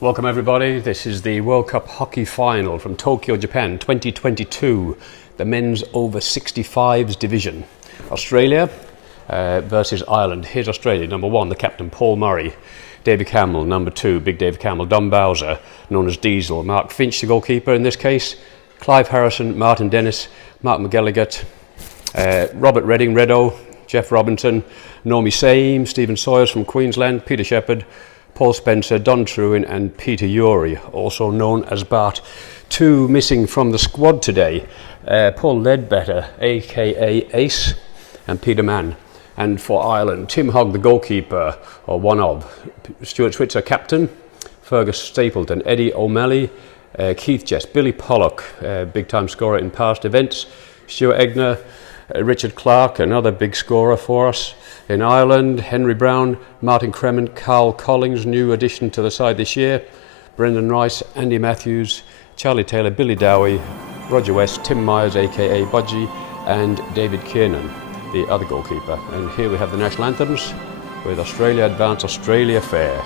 Welcome everybody, this is the World Cup hockey final from Tokyo, Japan 2022, the men's over 65's division. Australia versus Ireland. Here's Australia, number 1, the captain Paul Murray, David Campbell, number 2, Big Dave Campbell, Don Bowser, known as Diesel, Mark Finch, the goalkeeper in this case, Clive Harrison, Martin Dennis, Mark McGilligan, Robert Redding, Reddo, Jeff Robinson, Naomi Same, Stephen Sawyers from Queensland, Peter Shepherd, Paul Spencer, Don Truin and Peter Urie, also known as Bart. 2 missing from the squad today, Paul Ledbetter, aka Ace, and Peter Mann. And for Ireland, Tim Hogg, the goalkeeper, or one of, Stuart Switzer, captain, Fergus Stapleton, Eddie O'Malley, Keith Jess, Billy Pollock, big time scorer in past events, Stuart Egner, Richard Clark, another big scorer for us. In Ireland, Henry Brown, Martin Cremant, Carl Collins, new addition to the side this year, Brendan Rice, Andy Matthews, Charlie Taylor, Billy Dowie, Roger West, Tim Myers aka Budgie, and David Kiernan, the other goalkeeper. And here we have the national anthems with Australia Advance, Australia Fair.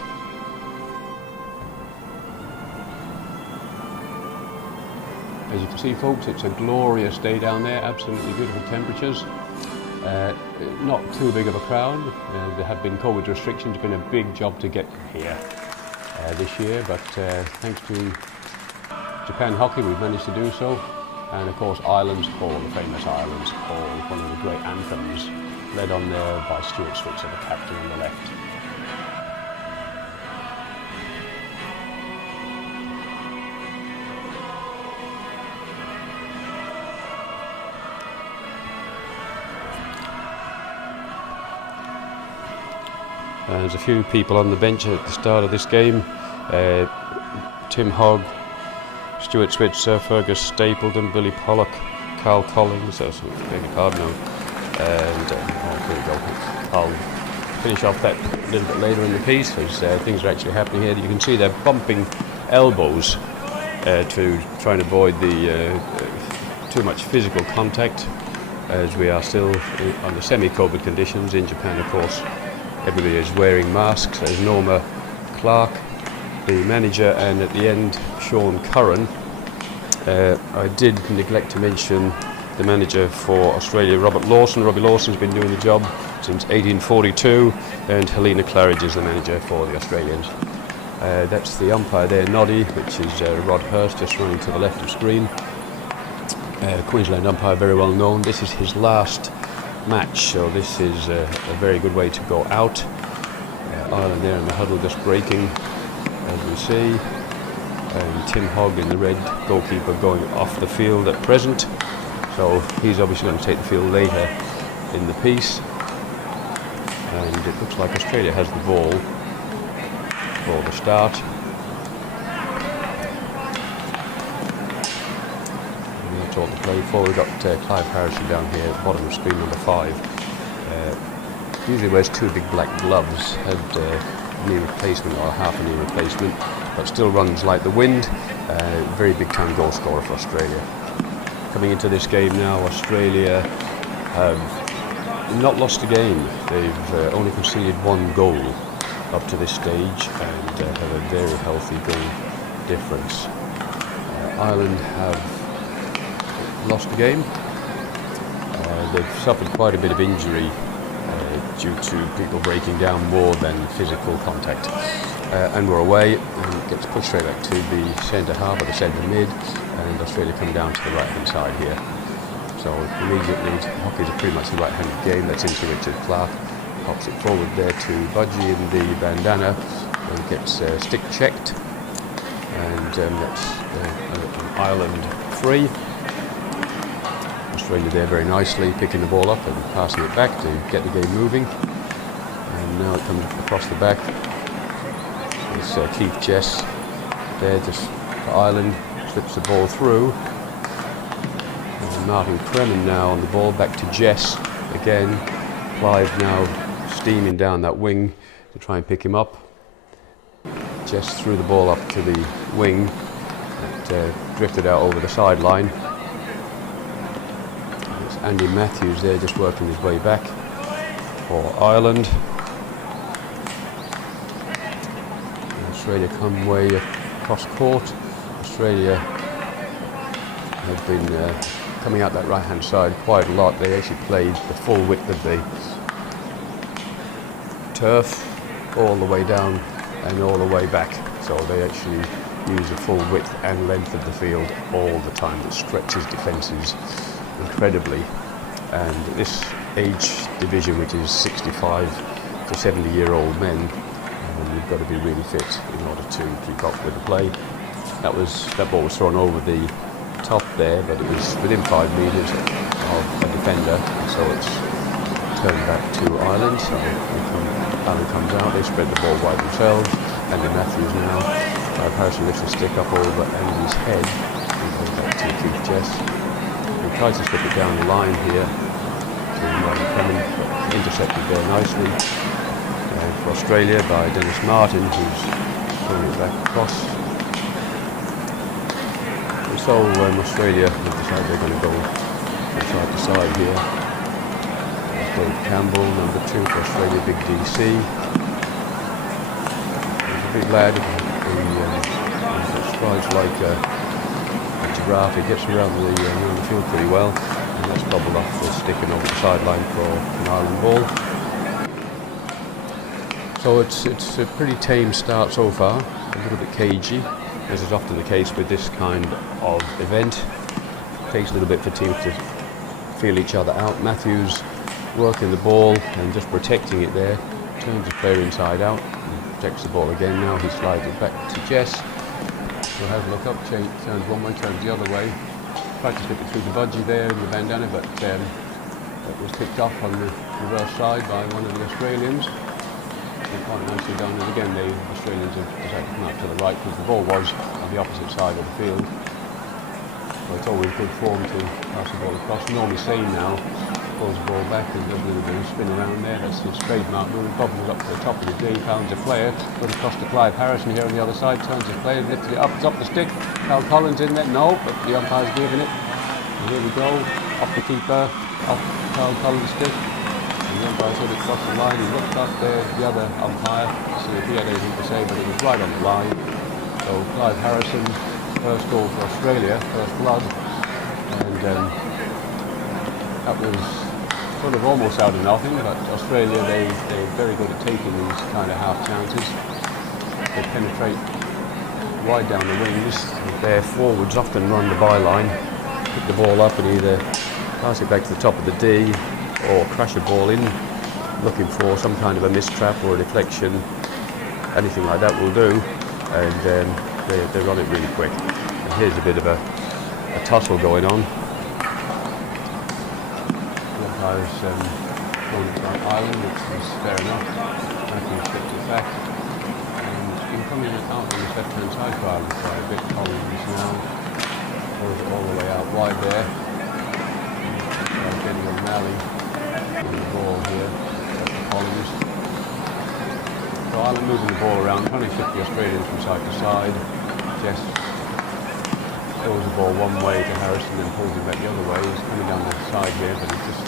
As you can see folks, it's a glorious day down there, absolutely beautiful temperatures. Not too big of a crowd. There have been COVID restrictions. It's been a big job to get here this year, but thanks to Japan Hockey we've managed to do so. And of course Ireland's Hall, the famous Ireland's Hall, one of the great anthems, led on there by Stuart Switzer, the captain on the left. There's a few people on the bench at the start of this game. Tim Hogg, Stuart Switzer, Fergus Stapleton, Billy Pollock, Carl Collins, beg your pardon, and here we go. I'll finish off that a little bit later in the piece as things are actually happening here. You can see they're bumping elbows to try and avoid the too much physical contact, as we are still under semi-COVID conditions in Japan, of course. Everybody is wearing masks. There's Norma Clark, the manager, and at the end, Sean Curran. I did neglect to mention the manager for Australia, Robert Lawson. Robbie Lawson's been doing the job since 1842, and Helena Claridge is the manager for the Australians. That's the umpire there, Noddy, which is Rod Hurst, just running to the left of screen. Queensland umpire, very well known. This is his last match, so this is a very good way to go out. Ireland there in the huddle just breaking, as we see, and Tim Hogg in the red, goalkeeper, going off the field at present, so he's obviously going to take the field later in the piece. And it looks like Australia has the ball for the start. To play for. We've got Clive Harrison down here at the bottom of screen, number 5. Usually wears 2 big black gloves, had knee replacement or half a knee replacement, but still runs like the wind. Very big time goal scorer for Australia. Coming into this game now, Australia have not lost a game. They've only conceded 1 goal up to this stage and have a very healthy goal difference. Ireland have lost the game. They've suffered quite a bit of injury due to people breaking down more than physical contact. And we're away, and it gets pushed straight back to the centre half or the centre mid, and Australia come down to the right hand side here. So immediately, hockey is pretty much the right handed game. That's into Richard Clark, pops it forward there to Budgie in the bandana, and gets stick checked, and that's Ireland free. Australia there very nicely, picking the ball up and passing it back to get the game moving. And now it comes across the back. It's Keith Jess there just for Ireland, slips the ball through. And Martin Cremant now on the ball, back to Jess again. Clive now steaming down that wing to try and pick him up. Jess threw the ball up to the wing. It drifted out over the sideline. Andy Matthews there just working his way back for Ireland. Australia come way across court. Australia have been coming out that right hand side quite a lot. They actually played the full width of the turf all the way down and all the way back. So they actually use the full width and length of the field all the time. It stretches defences incredibly. And this age division, which is 65 to 70-year-old men, you've got to be really fit in order to keep up with the play. That ball was thrown over the top there, but it was within 5 metres of a defender, so it's turned back to Ireland. So Ireland comes out, they spread the ball wide themselves, and then Matthews now. Harrison lifts the stick up over Andy's head and goes back to Keith Jess. He tries to slip it down the line here to Martin Clement, intercepted there nicely for Australia by Dennis Martin, who's throwing it back across. And so Australia have decided they're going to go from side to side here. Dave Campbell, number 2 for Australia, big DC. He's a big lad. He strides like a giraffe. He gets around the field pretty well, and that's bobbled off the stick and over the sideline for an Ireland ball. So it's a pretty tame start so far, a little bit cagey, as is often the case with this kind of event. It takes a little bit for teams to feel each other out. Matthews working the ball and just protecting it there, turns the player inside out, and protects the ball again. Now he slides it back to Jess. He'll have a look up, turns one way, turns the other way. Tried to slip it through the budgie there in the bandana, but it was picked up on the reverse side by one of the Australians. Quite nicely done, and again the Australians have decided to come out to the right because the ball was on the opposite side of the field. So it's always good form to pass the ball across. Normally Sane now pulls the ball back and does a little bit of spin around there. That's his trademark move. Bobbles up to the top of the D, pounds a player, goes across to Clive Harrison here on the other side, turns the player, lifts it up, it's up the stick. Cal Collins in there, no, but the umpire's giving it. And here we go, off the keeper, off Cal Collins' stick. And the umpire said it crossed the line. He looked up there, the other umpire, to see if he had anything to say, but it was right on the line. So Clive Harrison, first goal for Australia, first blood, and that was sort of almost out of nothing, but Australia, they're very good at taking these kind of half chances. They penetrate wide down the wings. Their forwards often run the byline, pick the ball up and either pass it back to the top of the D or crash a ball in, looking for some kind of a mistrap or a deflection. Anything like that will do, and they run it really quick. And here's a bit of a tussle going on. The umpire's going from Ireland, which is fair enough. Matthews gets it back. And it's been coming out on the left-hand side for Ireland quite a bit. Collins now goes all the way out wide there. Getting O'Malley on the ball here. Collins. So Ireland moving the ball around, trying to shift the Australians from side to side. Jess throws the ball one way to Harrison and pulls it back the other way. He's coming down the side here, but he's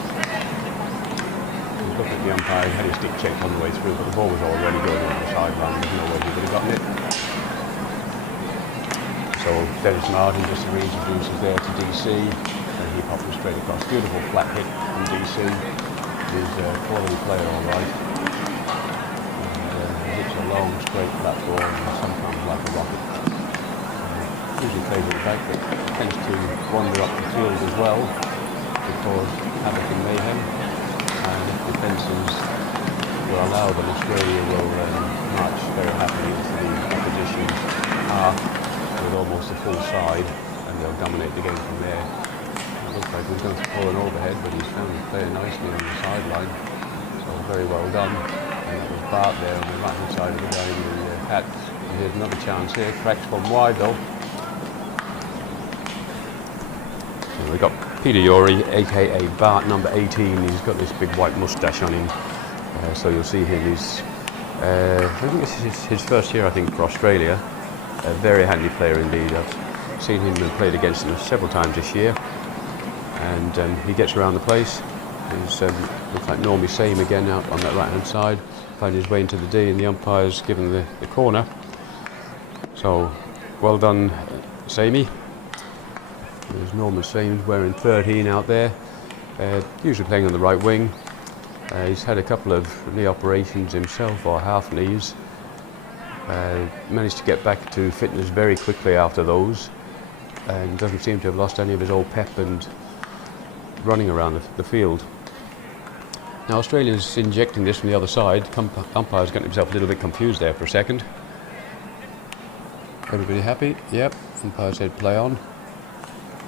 looking at the umpire, had his stick checked on the way through, but the ball was already going on the sideline. There's no way he would have gotten it. So Dennis Martin just reintroduces there to DC, and he pops it straight across. Beautiful flat hit from DC. He's a quality player, all right. He hits a long, straight flat ball, and sometimes like a rocket. Usually plays at the back, but tends to wander up the field as well to cause havoc and mayhem. And if defences were allowed, then Australia will march very happily into the opposition's half with almost a full side, and they'll dominate the game from there. It looks like he's going to pull an overhead, but he's found the player nicely on the sideline, so very well done. And that was Bart there on the right hand side of the guy in the hat. And here's another chance here, cracks one wide though. And we've got Peter Yori, aka Bart, number 18. He's got this big white moustache on him, so you'll see him. He's, I think this is his first year, I think, for Australia. A very handy player indeed. I've seen him and played against him several times this year, and he gets around the place. He's looks like Normie Same again out on that right hand side, finds his way into the D, and the umpire's given the corner. So, well done, Samey. There's Norman Samey wearing 13 out there, usually playing on the right wing. He's had a couple of knee operations himself, or half knees. Managed to get back to fitness very quickly after those, and doesn't seem to have lost any of his old pep and running around the field. Now Australia's injecting this from the other side. Umpire's got himself a little bit confused there for a second. Everybody happy? Yep. Umpire said play on.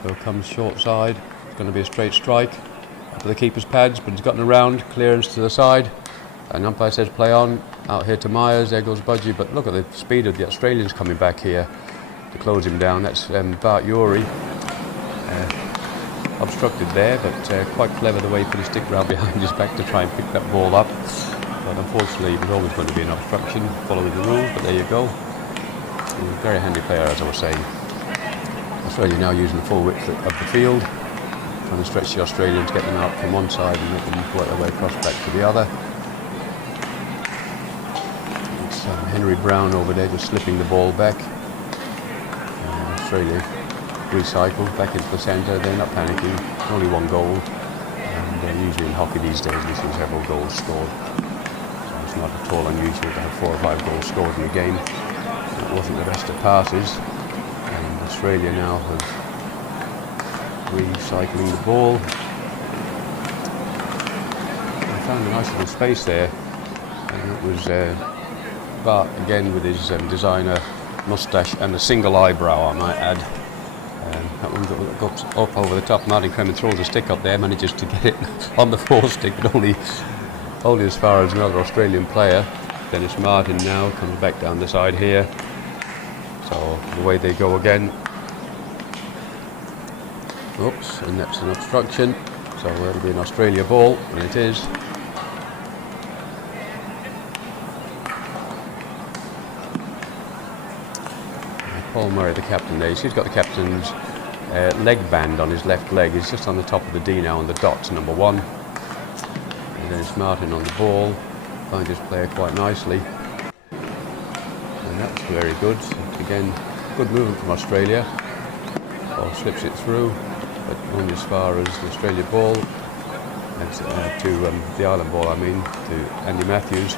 So comes short side. It's going to be a straight strike up to the keeper's pads, but he's gotten around. Clearance to the side. And umpire says play on. Out here to Myers. There goes Budgie. But look at the speed of the Australians coming back here to close him down. That's Bart Yuri. Obstructed there, but quite clever the way he put his stick round behind his back to try and pick that ball up. But unfortunately, it was always going to be an obstruction, following the rules, but there you go. Very handy player, as I was saying. Australia now using the full width of the field, trying to stretch the Australians, get them out from one side and make them work their way across back to the other. It's Henry Brown over there just slipping the ball back. Australia recycle back into the centre. They're not panicking. Only one goal, and usually in hockey these days we see several goals scored. So it's not at all unusual to have 4 or 5 goals scored in a game. It wasn't the best of passes, and Australia now have recycling the ball. They found a nice little space there, and it was Bart again with his designer moustache and a single eyebrow, I might add. That one got up over the top. Martin Kremen throws a stick up there, manages to get it on the four-stick, but only as far as another Australian player. Dennis Martin now comes back down the side here. So away they go again. Oops, and that's an obstruction. So it'll be an Australia ball, and it is. Paul Murray, the captain there. He's got the captain's leg band on his left leg. He's just on the top of the D now on the dots, number 1. And then it's Martin on the ball. Finds his player quite nicely. And that's very good. Again, good movement from Australia. Ball slips it through, but only as far as the Australia ball. And to the Ireland ball, I mean, to Andy Matthews.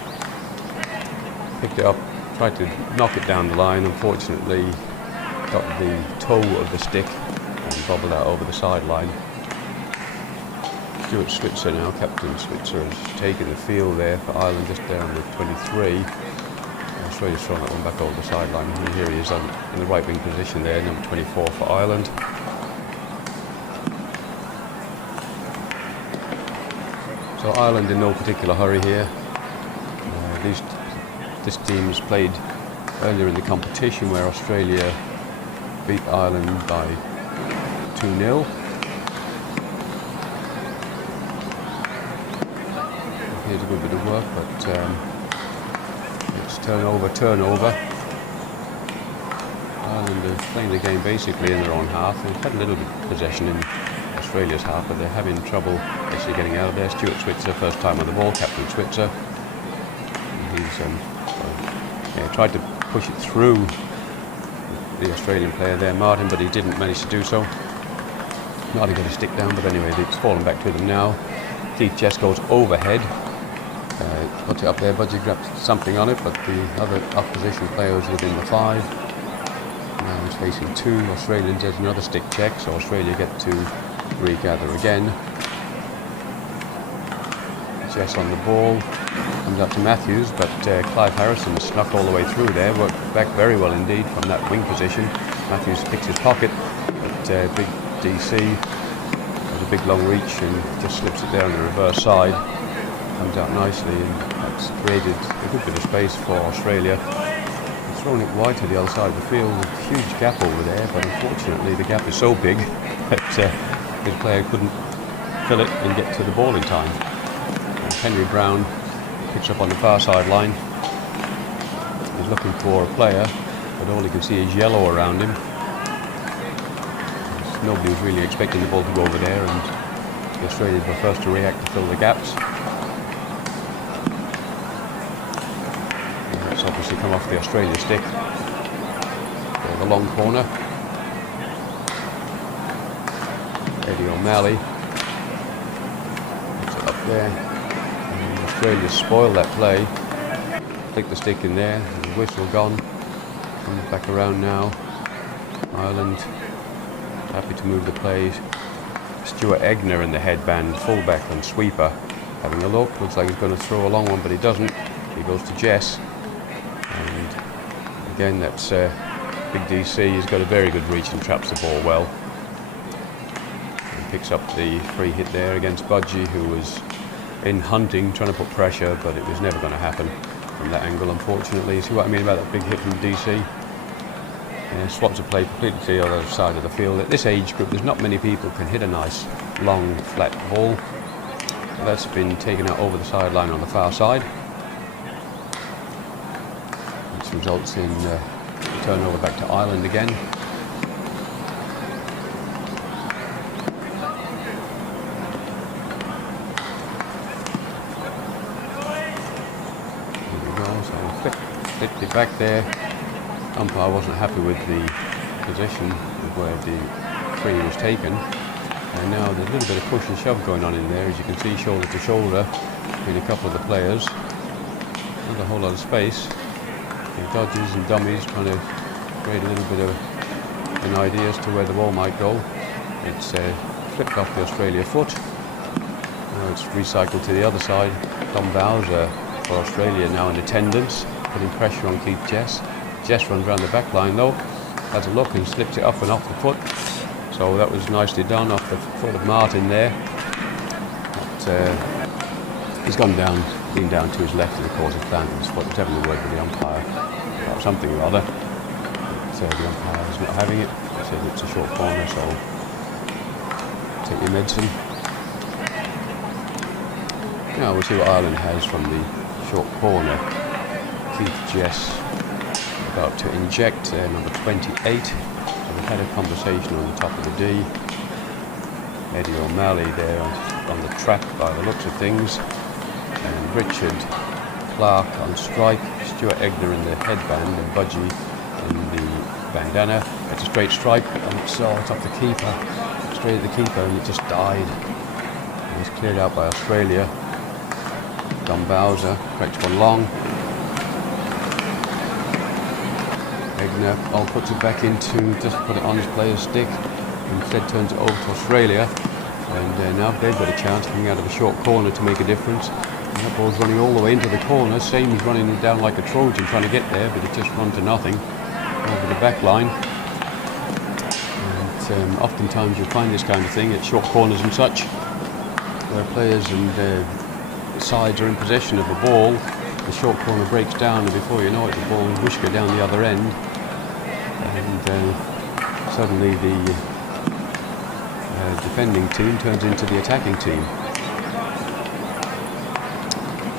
Picked it up, tried to knock it down the line. Unfortunately, got the toe of the stick and bobbled out over the sideline. Stuart Switzer now, Captain Switzer, has taken the field there for Ireland, just there on the 23. Australia's thrown that one back over the sideline. And here he is in the right wing position there, number 24 for Ireland. So Ireland in no particular hurry here. This team's played earlier in the competition where Australia beat Ireland by 2-0. Here's a good bit of work, but it's turnover. Ireland are playing the game basically in their own half. They've had a little bit of possession in Australia's half, but they're having trouble actually getting out of there. Stuart Switzer, first time on the ball, Captain Switzer. And he's tried to push it through the Australian player there, Martin, but he didn't manage to do so. Martin got his stick down, but anyway, it's fallen back to them now. Keith Jess goes overhead. Put it up there, Budgie grabbed something on it, but the other opposition player was within the 5. Now he's facing 2 Australians. There's another stick check, so Australia get to regather again. Jess on the ball. Comes up to Matthews, but Clive Harrison snuck all the way through there, worked back very well indeed from that wing position. Matthews picks his pocket, but big DC has a big long reach and just slips it there on the reverse side. Comes out nicely, and that's created a good bit of space for Australia. They've thrown it wide to the other side of the field, a huge gap over there, but unfortunately the gap is so big that the player couldn't fill it and get to the ball in time. And Henry Brown picks up on the far sideline. He's looking for a player, but all he can see is yellow around him. Nobody was really expecting the ball to go over there, and the Australians were first to react to fill the gaps. And that's obviously come off the Australia stick. The long corner. Eddie O'Malley puts it up there. And Australia spoiled that play. Flick the stick in there, and the whistle gone. Comes back around now. Ireland happy to move the plays. Stuart Egner in the headband, fullback and sweeper. Having a look, looks like he's going to throw a long one, but he doesn't. He goes to Jess. And again, that's Big DC. He's got a very good reach and traps the ball well. And picks up the free hit there against Budgie, who was in hunting, trying to put pressure, but it was never going to happen from that angle, unfortunately. See what I mean about that big hit from DC? Swaps the play completely to the other side of the field. At this age group, there's not many people who can hit a nice, long, flat ball. That's been taken out over the sideline on the far side. Which results in turnover back to Ireland again. Here we go, so flipped it back there. Umpire wasn't happy with the position of where the free was taken. And now there's a little bit of push and shove going on in there, as you can see, shoulder to shoulder between a couple of the players. Not a whole lot of space. The dodges and dummies trying to create a little bit of an idea as to where the ball might go. It's flipped off the Australia foot. Now it's recycled to the other side. Dom Bowser for Australia now in attendance, putting pressure on Keith Jess. Jess runs around the back line though, has a look and slips it up and off the foot. So that was nicely done off the foot of Martin there. But, he's gone down, been down to his left, and of course he's planted his foot. He's having a word with the umpire about something or other. But, the umpire is not having it. He said it's a short corner, so take your medicine. Now we'll see what Ireland has from the short corner. Keith Jess about to inject number 28. So we've had a conversation on the top of the D. Eddie O'Malley there on the track by the looks of things. And Richard Clark on strike. Stuart Egner in the headband and Budgie in the bandana. It's a straight strike and it's off the keeper. Straight at the keeper, and it just died. It was cleared out by Australia. Dom Bowser corrects one long. Egner puts it back into, just put it on his player's stick, and instead turns it over to Australia. And now they've got a chance coming out of a short corner to make a difference. And that ball's running all the way into the corner. Same's running down like a Trojan trying to get there, but it just run to nothing over the back line. And oftentimes you'll find this kind of thing at short corners and such, where players and sides are in possession of the ball. The short corner breaks down, and before you know it, the ball will whisker down the other end. And suddenly the defending team turns into the attacking team.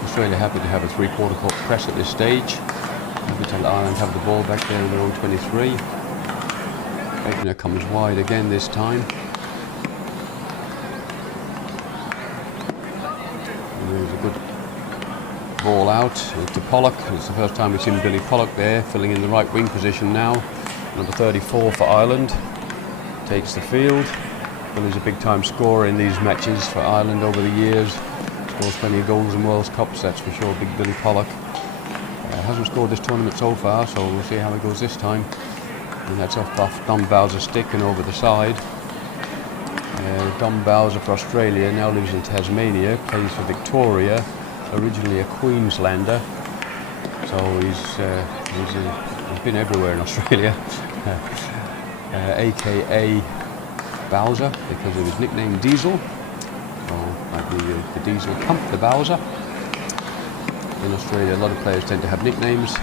Australia happy to have a three-quarter court press at this stage. Happy to let Ireland have the ball back there in their own 23. Egner comes wide again this time. And there's a good ball out to Pollock. It's the first time we've seen Billy Pollock there, filling in the right wing position now. Number 34 for Ireland takes the field. Billy's a big-time scorer in these matches for Ireland over the years. Scores plenty of goals in World Cups, that's for sure. Big Billy Pollock hasn't scored this tournament so far, so we'll see how it goes this time. And that's off Dom Bowser's stick and over the side. Dom Bowser for Australia now lives in Tasmania, plays for Victoria, originally a Queenslander. So he's been everywhere in Australia. AKA Bowser because of his nickname Diesel. So might be the Diesel pump, the Bowser. In Australia, a lot of players tend to have nicknames, so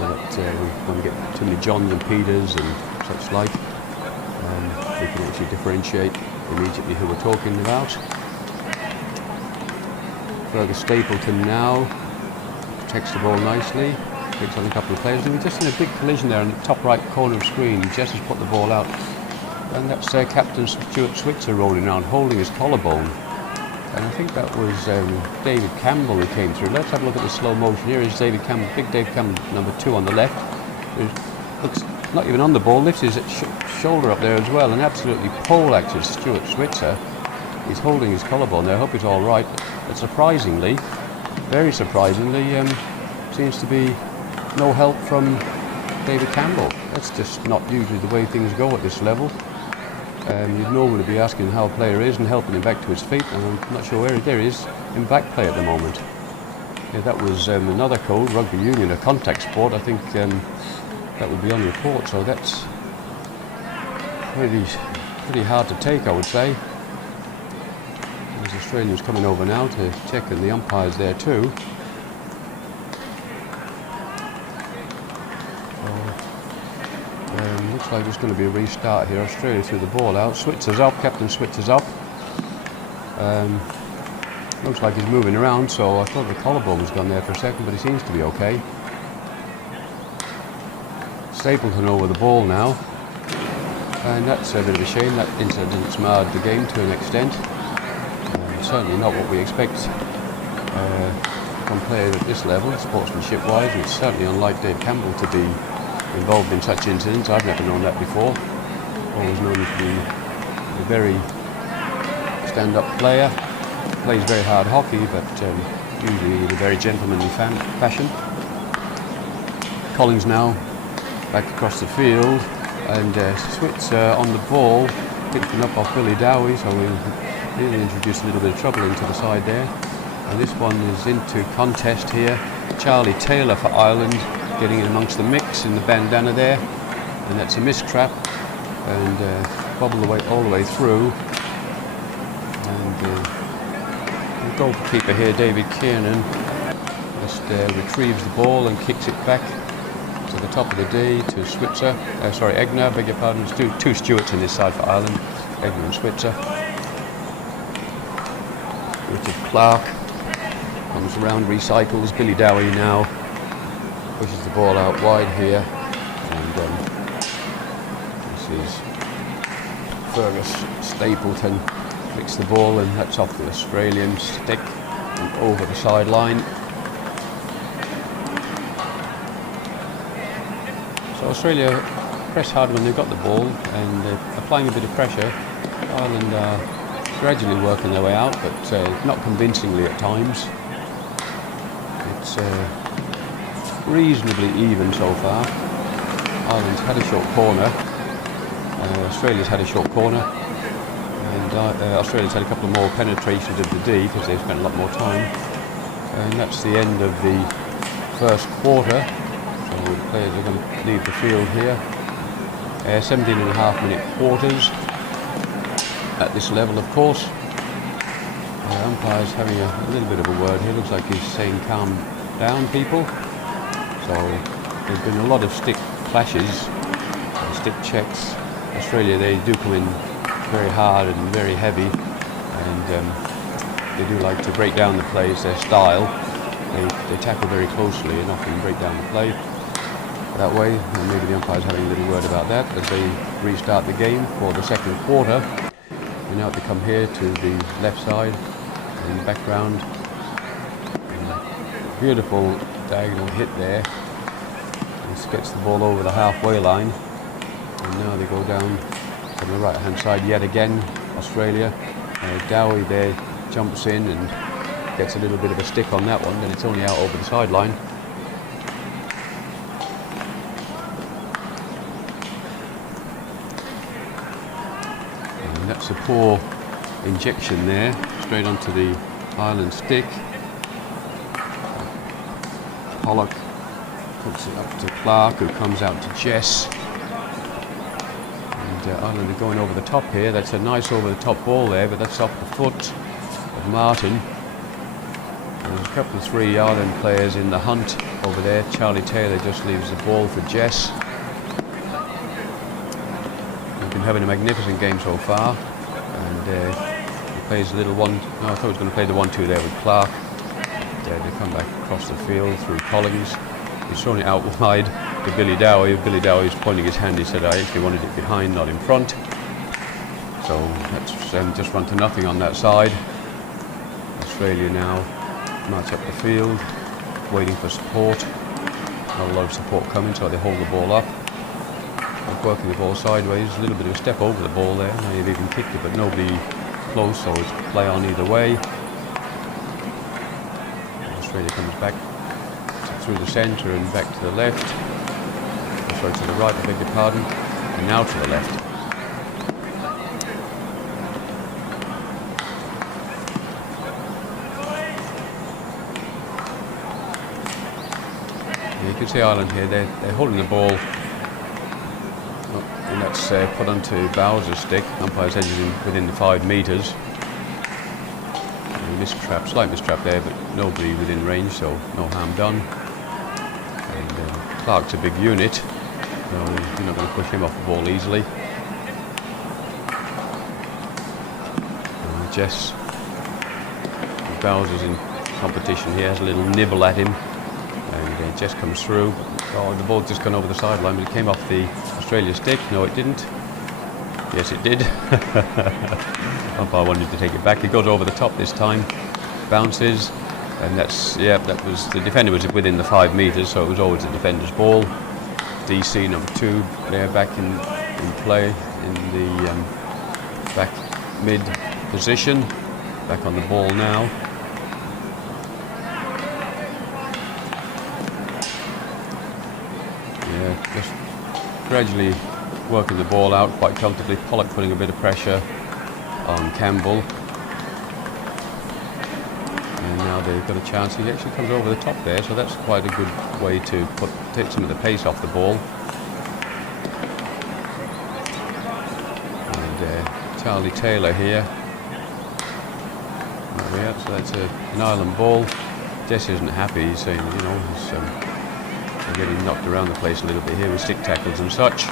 that when we get too many Johns and Peters and such like, we can actually differentiate immediately who we're talking about. Fergus Stapleton now protects the ball nicely, picks on a couple of players, and we've just seen a big collision there in the top right corner of the screen. Jess has put the ball out, and that's Captain Stuart Switzer rolling around, holding his collarbone. And I think that was David Campbell who came through. Let's have a look at the slow motion. Here is David Campbell, big Dave Campbell, number 2 on the left. There's looks not even on the ball, lifts his shoulder up there as well, and absolutely poleaxes Stuart Switzer. He's holding his collarbone there. I hope he's all right. But surprisingly, very surprisingly, seems to be no help from David Campbell. That's just not usually the way things go at this level. You'd normally be asking how a player is and helping him back to his feet, and I'm not sure where there is in back play at the moment. Yeah, that was another code, rugby union, a contact sport. I think that would be on report, so that's pretty hard to take, I would say. There's Australians coming over now to check, and the umpires there too. Looks like there's going to be a restart here. Australia threw the ball out. Switzer's up, Captain Switzer's up. Looks like he's moving around, so I thought the collarbone was gone there for a second, but he seems to be okay. Stapleton over the ball now, and that's a bit of a shame. That incident marred the game to an extent. Certainly not what we expect from players at this level, sportsmanship-wise, and it's certainly unlike Dave Campbell to be involved in such incidents. I've never known that before. Always known him to be a very stand-up player. Plays very hard hockey, but usually in a very gentlemanly fashion. Collins now back across the field, and Switzer on the ball, picking up off Billy Dowie, so we really introduced a little bit of trouble into the side there. And this one is into contest here. Charlie Taylor for Ireland, getting in amongst the mix in the bandana there, and that's a mistrap, and bobble all the way through. And the goalkeeper here, David Kiernan, just retrieves the ball and kicks it back to the top of the D to Switzer. Egner, beg your pardon. There's two Stewarts in this side for Ireland, Egner and Switzer. Richard Clark comes around, recycles. Billy Dowie now pushes the ball out wide here, and this is Fergus Stapleton flicks the ball, and that's off the Australian stick and over the sideline. So Australia press hard when they've got the ball, and they're applying a bit of pressure. Ireland are gradually working their way out, but not convincingly at times. It's reasonably even so far. Ireland's had a short corner, Australia's had a short corner, and Australia's had a couple of more penetrations of the D because they've spent a lot more time. And that's the end of the first quarter, so the players are going to leave the field here. 17.5-minute quarters at this level, of course. The umpire's having a little bit of a word here. Looks like he's saying calm down, people. So there's been a lot of stick clashes, stick checks. Australia, they do come in very hard and very heavy, and they do like to break down the play. It's their style. They tackle very closely and often break down the play that way, and maybe the umpire's having a little word about that as they restart the game for the second quarter. And now to come here to the left side in the background. Beautiful diagonal hit there. This gets the ball over the halfway line, and now they go down from the right hand side yet again. Australia, Dowie there jumps in and gets a little bit of a stick on that one, then it's only out over the sideline. And that's a poor injection there, straight onto the Ireland stick. Pollock puts it up to Clark, who comes out to Jess. And Ireland are going over the top here. That's a nice over the top ball there, but that's off the foot of Martin. There's a couple of 3 Ireland players in the hunt over there. Charlie Taylor just leaves the ball for Jess. We've been having a magnificent game so far, and he plays a little one. No, I thought he was going to play the 1-2 there with Clark. They come back across the field through Collins. He's thrown it out wide to Billy Dowie. Billy Dowie's pointing his hand. He said, I actually wanted it behind, not in front. So that's just run to nothing on that side. Australia now march up the field, waiting for support. Not a lot of support coming, so they hold the ball up. working the ball sideways. A little bit of a step over the ball there. Now you've even kicked it, but nobody close, so it's play on either way. Australia comes back through the centre and back to the left. Sorry, to the right, I beg your pardon. And now to the left. You can see Ireland here, they're holding the ball, and that's put onto Bowser's stick. Umpire's edges in within the 5 metres. Mistrap, slight mistrap there, but nobody within range, so no harm done. And Clark's a big unit, so you're not going to push him off the ball easily. Jess, Bowser's in competition here, has a little nibble at him. And Jess comes through. Oh, the ball just gone over the sideline, but it came off the Australia stick. No, it didn't. Yes, it did. Umpire wanted to take it back. It goes over the top this time. Bounces, and that's that was the defender was within the 5 metres, so it was always the defender's ball. DC number 2 there back in play in the back mid position. Back on the ball now. Just gradually working the ball out quite comfortably. Pollock putting a bit of pressure on Campbell. And now they've got a chance. He actually comes over the top there, so that's quite a good way to take some of the pace off the ball. And Charlie Taylor here. So that's an Ireland ball. Jess isn't happy. He's saying, you know, he's getting knocked around the place a little bit here with stick tackles and such.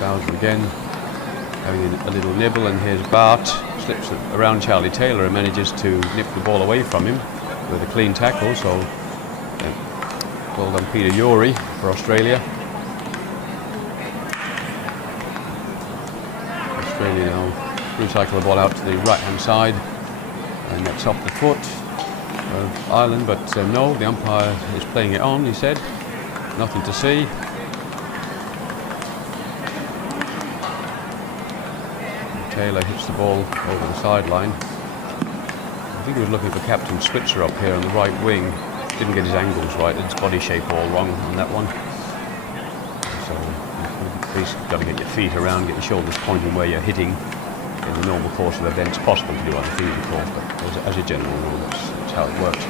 Bowser again having a little nibble, and here's Bart, slips around Charlie Taylor and manages to nip the ball away from him with a clean tackle. So well done Peter Yori for Australia. Australia now recycle the ball out to the right hand side, and that's off the foot of Ireland, but no, the umpire is playing it on, he said. Nothing to see. And Taylor hits the ball over the sideline. I think he was looking for Captain Switzer up here on the right wing. Didn't get his angles right, his body shape all wrong on that one. So you've got to get your feet around, get your shoulders pointing where you're hitting. In the normal course of events, possible to do on the field, of course, but as a general rule, that's how it works.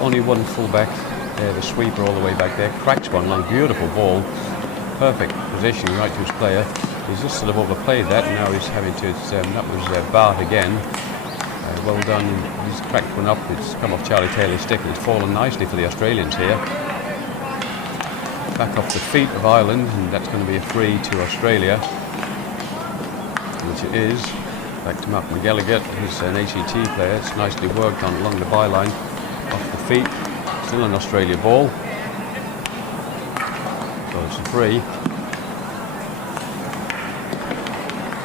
Only one fullback there, the sweeper all the way back there, cracks one long, beautiful ball, perfect positioning right to his player. He's just sort of overplayed that, and now he's having to, that was Bart again. Well done, he's cracked one up, it's come off Charlie Taylor's stick, and it's fallen nicely for the Australians here. Back off the feet of Ireland, and that's going to be a free to Australia, which it is. Back to Mark McGilligan, he's an ACT player. It's nicely worked on along the byline, off the feet. Still an Australia ball. So it's a free.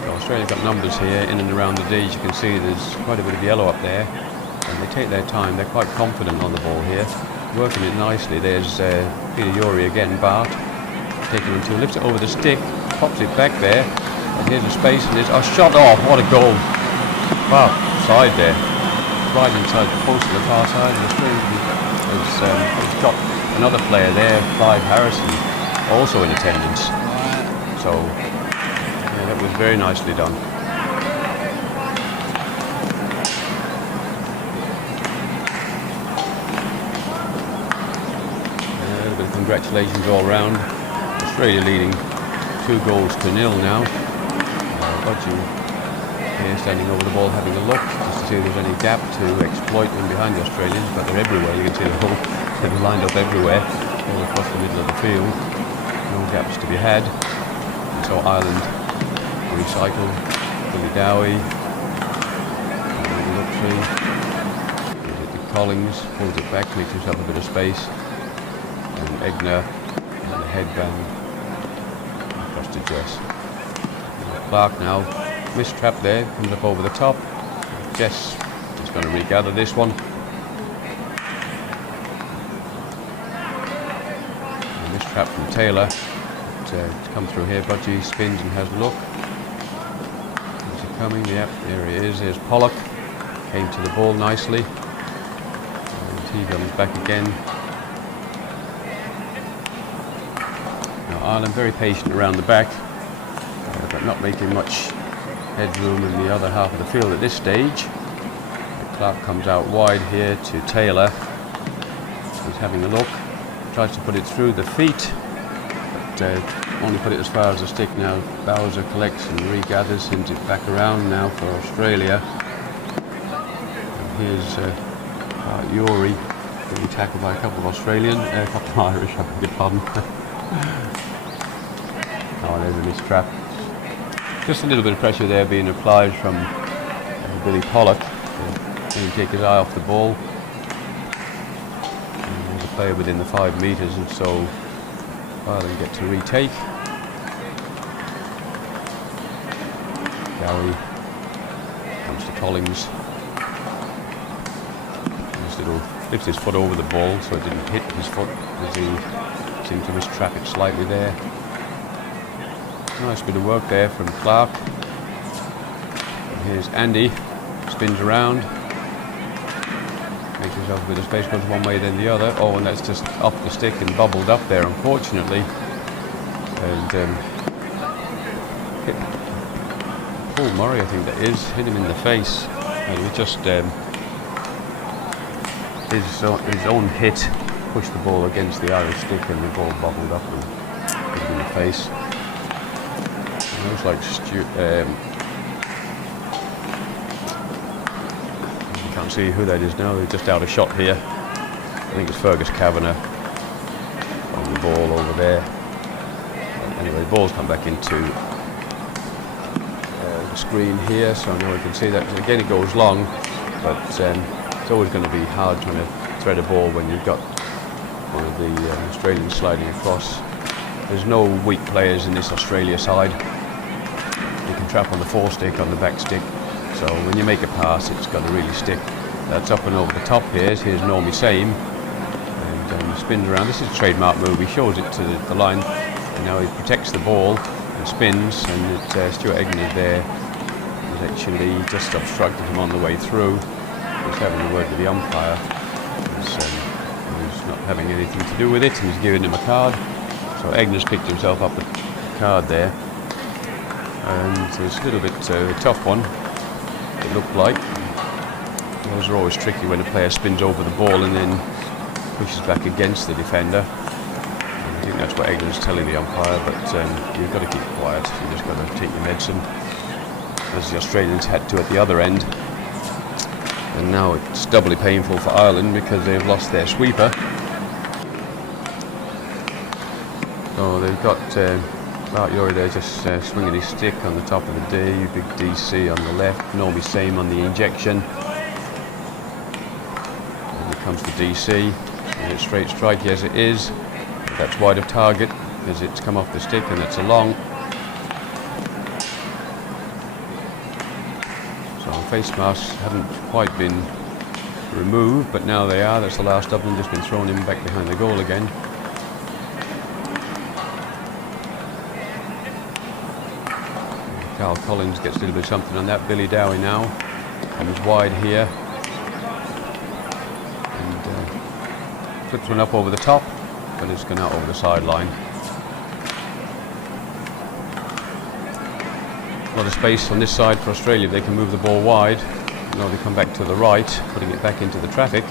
So Australia got numbers here in and around the D. As you can see, there's quite a bit of yellow up there, and they take their time. They're quite confident on the ball here, working it nicely. There's Peter Yori again, Bart, taking him to, lifts it over the stick, pops it back there. And here's a space, and there's a shot off. What a goal! Wow, side there, right inside the post to the far side. And has got another player there, Clive Harrison, also in attendance. So yeah, that was very nicely done. A little bit of congratulations all round. Australia leading 2-0 now. Budgie here standing over the ball having a look just to see if there's any gap to exploit them behind the Australians, but they're everywhere. You can see they're lined up everywhere, all across the middle of the field. No gaps to be had. And so Ireland recycle. Billy Dowie, Collins pulls it back, makes himself a bit of space, and Egner and the headband across to Jess. Clark now, mistrap there, comes up over the top. Jess is going to regather this one. And mistrap from Taylor. to come through here. Budgie spins and has a look. Is he coming? Yep, there he is. There's Pollock. Came to the ball nicely. And he comes back again. Now Ireland very patient around the back, but not making much headroom in the other half of the field at this stage. Clark comes out wide here to Taylor. He's having a look. Tries to put it through the feet, but only put it as far as the stick now. Bowser collects and regathers, sends it back around now for Australia. And here's Yuri being tackled by a couple of a couple of Irish, I beg your pardon. Oh, there's a missed trap. Just a little bit of pressure there being applied from Billy Pollock. Didn't take his eye off the ball. There's a player within the 5 metres, and so Ireland get to retake. Gary comes to Collins. Lifts his foot over the ball so it didn't hit his foot as he seemed to mistrap it slightly there. Nice bit of work there from Clark. And here's Andy. Spins around. Makes himself a bit of space, goes one way then the other. Oh, and that's just up the stick and bubbled up there, unfortunately. And hit Paul Murray, I think that is, hit him in the face. And it just his own hit pushed the ball against the Irish stick, and the ball bubbled up and hit him in the face. It looks like can't see who that is now. They're just out of shot here. I think it's Fergus Kavanagh on the ball over there. Anyway, the ball's come back into the screen here, so now we can see that. Again, it goes long, but it's always going to be hard trying to thread a ball when you've got one of the Australians sliding across. There's no weak players in this Australia side. You can trap on the forestick, on the back stick. So when you make a pass, it's got to really stick. That's up and over the top here. Here's Normie Same, and spins around. This is a trademark move. He shows it to the line, and now he protects the ball and spins. And Stuart Egner there is actually just obstructed him on the way through. He's having a word with the umpire. He's not having anything to do with it. He's giving him a card. So Egner's picked himself up the card there, and it's a little bit tough one. It looked like. Those are always tricky when a player spins over the ball and then pushes back against the defender. And I think that's what Egner's telling the umpire, but you've got to keep quiet. You just got to take your medicine, as the Australians had to at the other end. And now it's doubly painful for Ireland because they've lost their sweeper. So they've got Bart Yori there just swinging his stick on the top of the D, big DC on the left, Normie Same on the injection. And here comes the DC, and it's straight strike, yes it is. That's wide of target because it's come off the stick and it's a long. So face masks haven't quite been removed, but now they are. That's the last of them, just been thrown in back behind the goal again. Carl Collins gets a little bit of something on that. Billy Dowie now comes wide here and flips one up over the top, but it's gone out over the sideline. A lot of space on this side for Australia. They can move the ball wide. Now they come back to the right, putting it back into the traffic.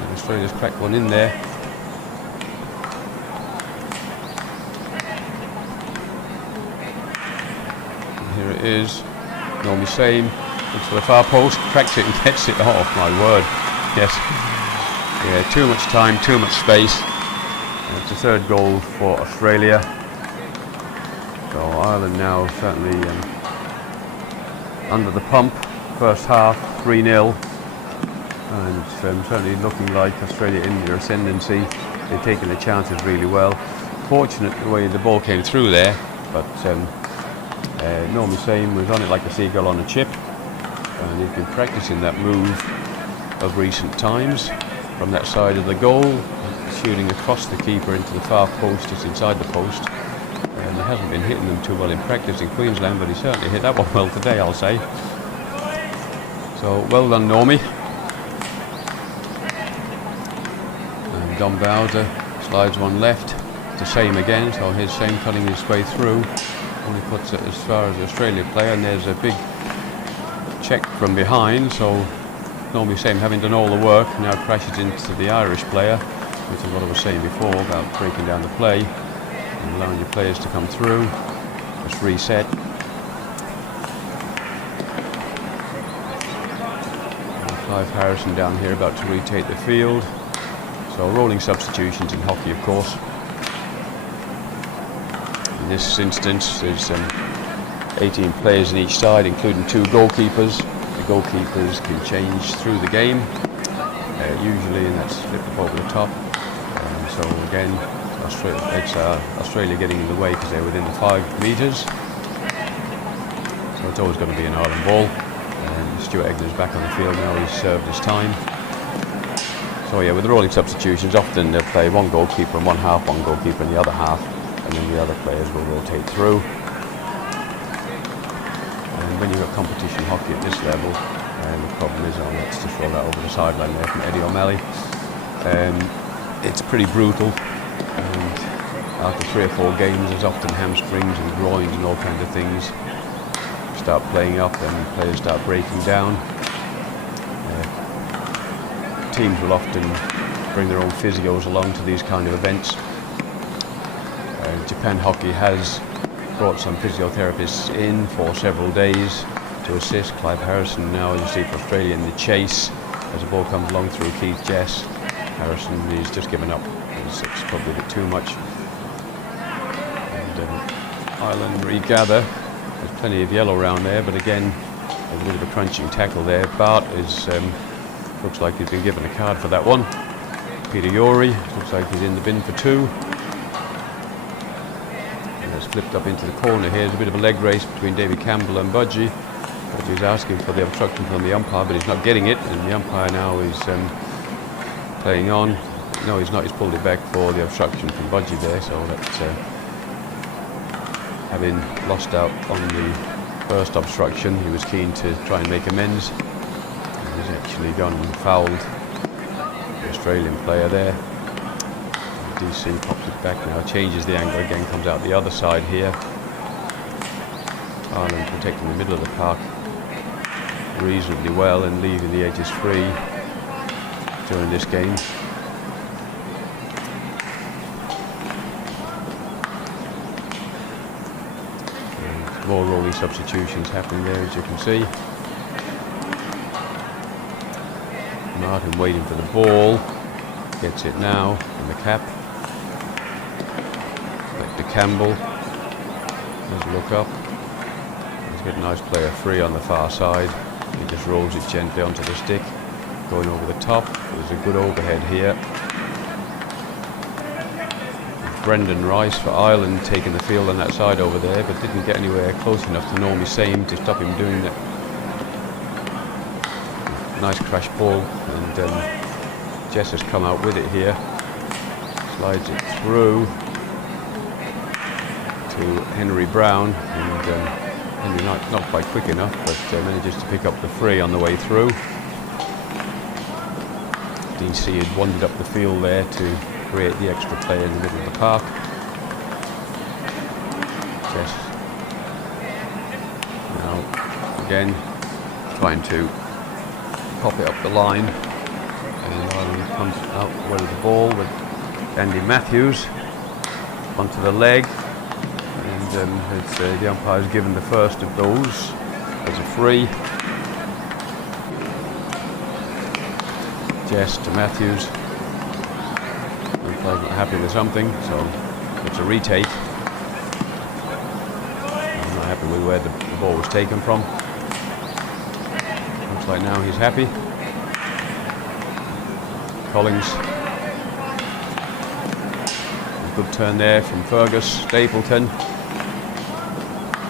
And Australia's cracked one in there. Here it is, Normie Same, looks for the far post, cracks it and gets it. Oh my word, yes. Yeah, too much time, too much space. And it's the third goal for Australia. So Ireland now certainly under the pump. First half, 3-0. And certainly looking like Australia in their ascendancy. They've taken the chances really well. Fortunate the way the ball came through there, but Normie Same was on it like a seagull on a chip, and he's been practicing that move of recent times from that side of the goal. shooting across the keeper into the far post, just inside the post. And he hasn't been hitting them too well in practice in Queensland, but he certainly hit that one well today, I'll say. So well done, Normie. And Dom Bowser slides one left. It's the same again, so here's Same cutting his way through. Only puts it as far as the Australia player, and there's a big check from behind, so Normie Same, having done all the work, now crashes into the Irish player, which is what I was saying before about breaking down the play and allowing your players to come through. Just reset. Clive Harrison down here about to retake the field. So rolling substitutions in hockey, of course. In this instance, there's 18 players on each side, including 2 goalkeepers. The goalkeepers can change through the game, usually, and that's flipped up over the top. So again, it's Australia getting in the way because they're within the 5 metres. So it's always going to be an Ireland ball. Stuart Egner's back on the field now, he's served his time. So yeah, with the rolling substitutions, often they'll play one goalkeeper in one half, one goalkeeper in the other half, and then the other players will rotate through. And when you've got competition hockey at this level, the problem is, let's just roll that over the sideline there from Eddie O'Malley. It's pretty brutal, and after 3 or 4 games there's often hamstrings and groins and all kinds of things start playing up and players start breaking down. Teams will often bring their own physios along to these kind of events. Japan Hockey has brought some physiotherapists in for several days to assist. Clive Harrison now, as you see, for Australia in the chase as the ball comes along through Keith Jess. Harrison is just given up. It's probably a bit too much. And Ireland regather. There's plenty of yellow around there, but again, there's a bit of a crunching tackle there. Bart is looks like he's been given a card for that one. Peter Yori looks like he's in the bin for 2. And it's flipped up into the corner here. There's a bit of a leg race between David Campbell and Budgie. Budgie's asking for the obstruction from the umpire, but he's not getting it, and the umpire now is playing on. No, he's not. He's pulled it back for the obstruction from Budgie there, so that's having lost out on the first obstruction, he was keen to try and make amends. He's actually gone and fouled the Australian player there. DC pops it back now, changes the angle again, comes out the other side here. Ireland protecting the middle of the park reasonably well and leaving the edges free during this game. And more rolling substitutions happening there, as you can see. Martin waiting for the ball, gets it now in the cap. Back to Campbell, has a look up. He's got a nice player free on the far side. He just rolls it gently onto the stick, going over the top. There's a good overhead here. Brendan Rice for Ireland taking the field on that side over there, but didn't get anywhere close enough to Normie Same to stop him doing that. Nice crash ball, and Jess has come out with it here. Slides it through to Henry Brown, and Henry not quite quick enough, but manages to pick up the free on the way through. DC had wandered up the field there to create the extra play in the middle of the park. Jess now again trying to pop it up the line, and Ireland comes out with the ball with Andy Matthews onto the leg, and the umpire's given the first of those as a free. Jess to Matthews. Looks like not happy with something, so it's a retake. I'm not happy with where the ball was taken from. Looks like now he's happy. Collins. A good turn there from Fergus Stapleton.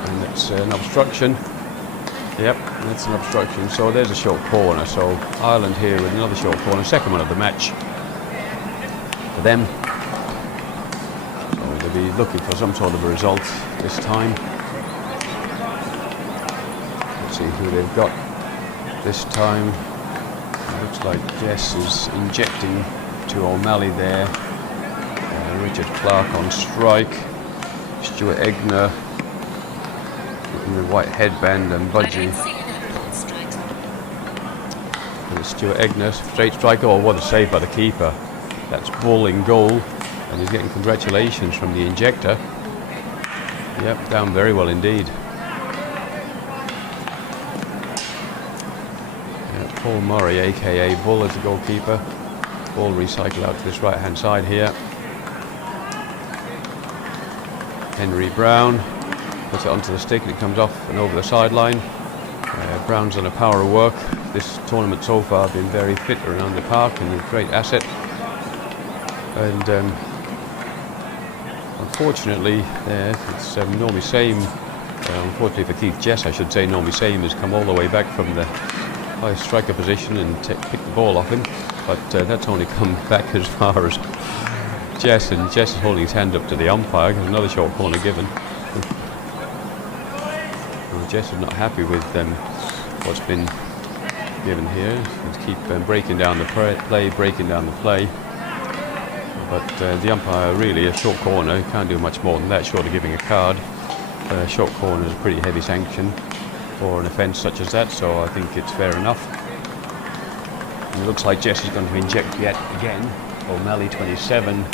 And it's an obstruction. Yep, that's an obstruction. So there's a short corner. So Ireland here with another short corner, second one of the match for them. So they'll be looking for some sort of a result this time. Let's see who they've got this time. It looks like Jess is injecting to O'Malley there. Richard Clark on strike. Stuart Egner with the white headband and Budgie. And it's Stuart Egner, straight strike. Oh, what a save by the keeper. That's Bull in goal, and he's getting congratulations from the injector. Yep, down very well indeed. Yeah, Paul Murray, aka Bull, as the goalkeeper. Ball recycled out to this right hand side here. Henry Brown puts it onto the stick and it comes off and over the sideline. Brown's done a power of work. This tournament so far been very fit around the park and a great asset. And unfortunately, it's Normie Same. Unfortunately for Keith Jess, I should say, Normie Same has come all the way back from the high striker position and picked the ball off him. But that's only come back as far as Jess, and Jess is holding his hand up to the umpire because another short corner given. Well, Jess is not happy with what's been given here. He's keep breaking down the play, breaking down the play. But the umpire really, a short corner, can't do much more than that short of giving a card. Short corner is a pretty heavy sanction for an offence such as that, so I think it's fair enough. And it looks like Jess is going to inject yet again. O'Malley 27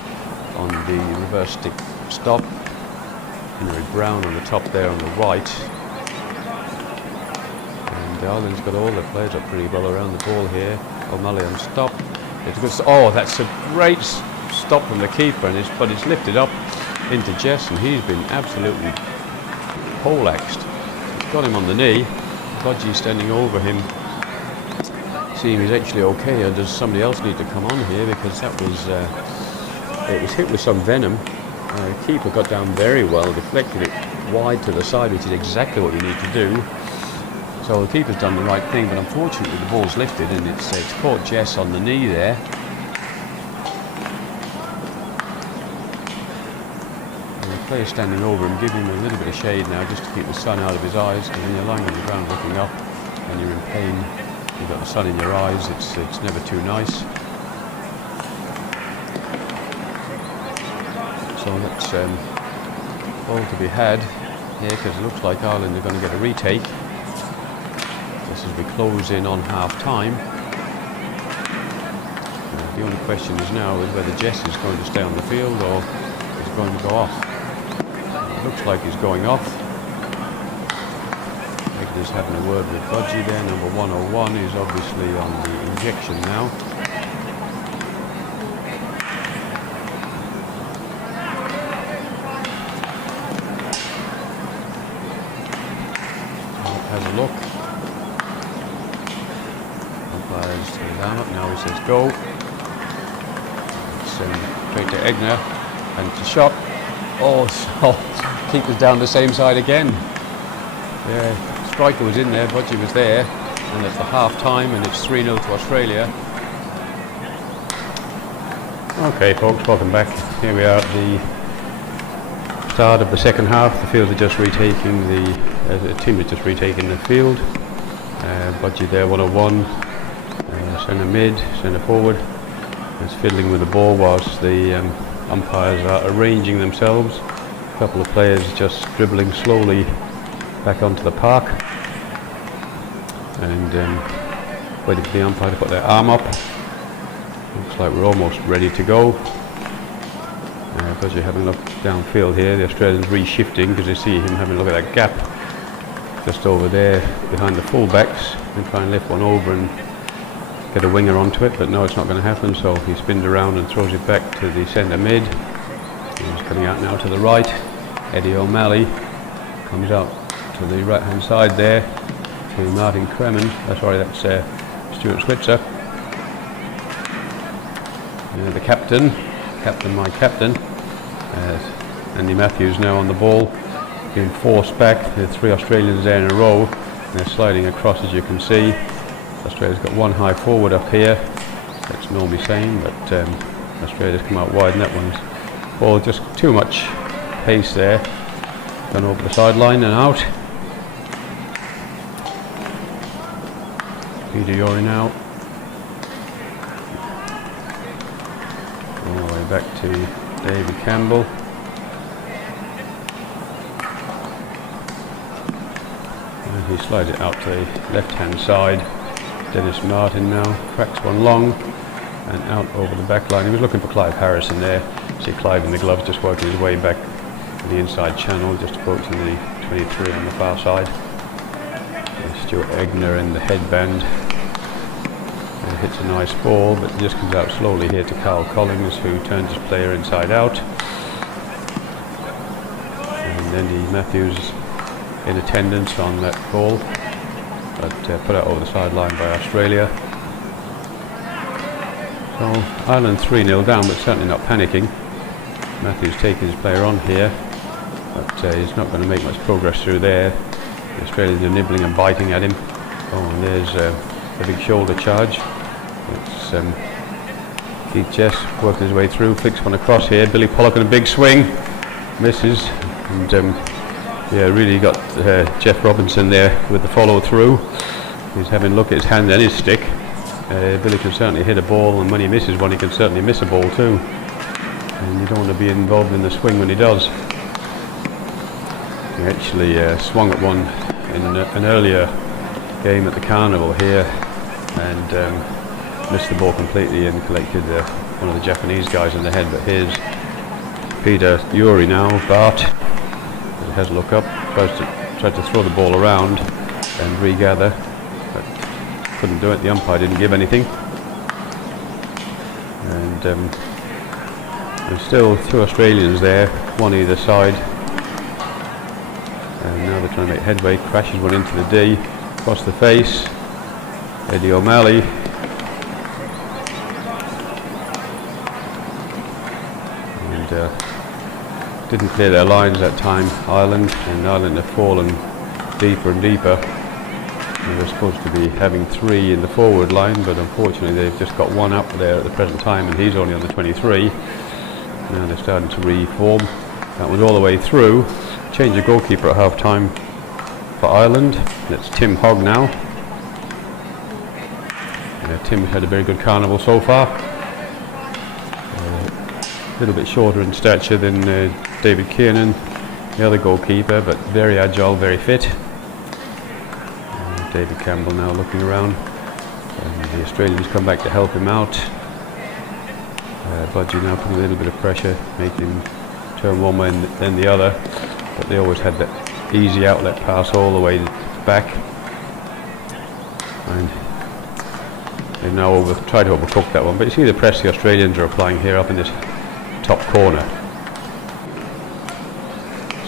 on the reverse stick stop. Henry Brown on the top there on the right. And Ireland's got all the players up pretty well around the ball here. O'Malley on stop. It's a good that's a great stop from the keeper, and but it's lifted up into Jess, and he's been absolutely poleaxed. He's got him on the knee. Budgie standing over him, seeing he's actually okay, or does somebody else need to come on here, because that was it was hit with some venom. The keeper got down very well, deflected it wide to the side, which is exactly what you need to do. So the keeper's done the right thing, but unfortunately the ball's lifted and it's caught Jess on the knee there. And the player's standing over him, giving him a little bit of shade now just to keep the sun out of his eyes, because when you're lying on the ground looking up and you're in pain, you've got the sun in your eyes, it's never too nice. So that's all to be had here, because it looks like Ireland are going to get a retake. This as we close in on half time. The only question is now is whether Jess is going to stay on the field or is going to go off. It looks like he's going off. Just having a word with Budgie there. Number 101 is obviously on the injection now. Has a look. Umpire's his arm up. Now he says go. It's straight to Egner and to shot. Oh, so keeper's down the same side again. Yeah. Striker was in there, Budgie was there, and it's the half time, and it's 3-0 to Australia. Okay, folks, welcome back. Here we are at the start of the second half. The field are just retaking the team is just retaking the field. Budgie there, 101, centre mid, centre forward. Is fiddling with the ball whilst the umpires are arranging themselves. A couple of players just dribbling slowly back onto the park and waiting for the umpire to put their arm up. Looks like we're almost ready to go. Budgie having a look downfield here. The Australians re-shifting because they see him having a look at that gap just over there behind the full-backs and try and lift one over and get a winger onto it, but no, it's not going to happen, so he spins around and throws it back to the centre mid. He's coming out now to the right. Eddie O'Malley comes out to the right hand side there to Martin Kremen. Sorry, that's Stuart Switzer. The captain, my captain. Andy Matthews now on the ball, being forced back. There are 3 Australians there in a row. And they're sliding across, as you can see. Australia's got one high forward up here. That's Normie Same, but Australia's come out wide, and that one's ball just too much pace there. Gone over the sideline and out. Peter Yori now. All the way back to David Campbell. And he slides it out to the left-hand side. Dennis Martin now cracks one long and out over the back line. He was looking for Clive Harrison there. See Clive in the gloves just working his way back to the inside channel, just approaching the 23 on the far side. And Stuart Egner in the headband. And hits a nice ball, but just comes out slowly here to Carl Collins, who turns his player inside out. And Andy Matthews in attendance on that ball, but put out over the sideline by Australia. So Ireland 3-0 down, but certainly not panicking. Matthews taking his player on here, but he's not going to make much progress through there. The Australians are nibbling and biting at him. Oh, and there's a big shoulder charge. It's Keith Jess working his way through, flicks one across here. Billy Pollock on a big swing, misses, and yeah, really got Jeff Robinson there with the follow through. He's having a look at his hand and his stick. Billy can certainly hit a ball, and when he misses one, he can certainly miss a ball too. And you don't want to be involved in the swing when he does. He actually swung at one in an earlier game at the Carnival here, and missed the ball completely and collected one of the Japanese guys in the head. But here's Peter Yuri now. Bart has a look up, tried to throw the ball around and regather, but couldn't do it. The umpire didn't give anything, and there's still two Australians there, one either side, and now they're trying to make headway. Crashes one into the D, across the face. Eddie O'Malley. And didn't clear their lines that time, Ireland, and Ireland have fallen deeper and deeper. They were supposed to be having three in the forward line, but unfortunately they've just got one up there at the present time, and he's only on the 23. Now they're starting to reform. That was all the way through. Change of goalkeeper at half time for Ireland. That's Tim Hogg now. Tim's had a very good carnival so far. A little bit shorter in stature than David Kiernan, the other goalkeeper, but very agile, very fit. David Campbell now looking around, and the Australians come back to help him out. Budgie now putting a little bit of pressure, making him turn one way and then the other, but they always had that easy outlet pass all the way back. And they've now tried to overcook that one, but you see the press the Australians are applying here up in this top corner.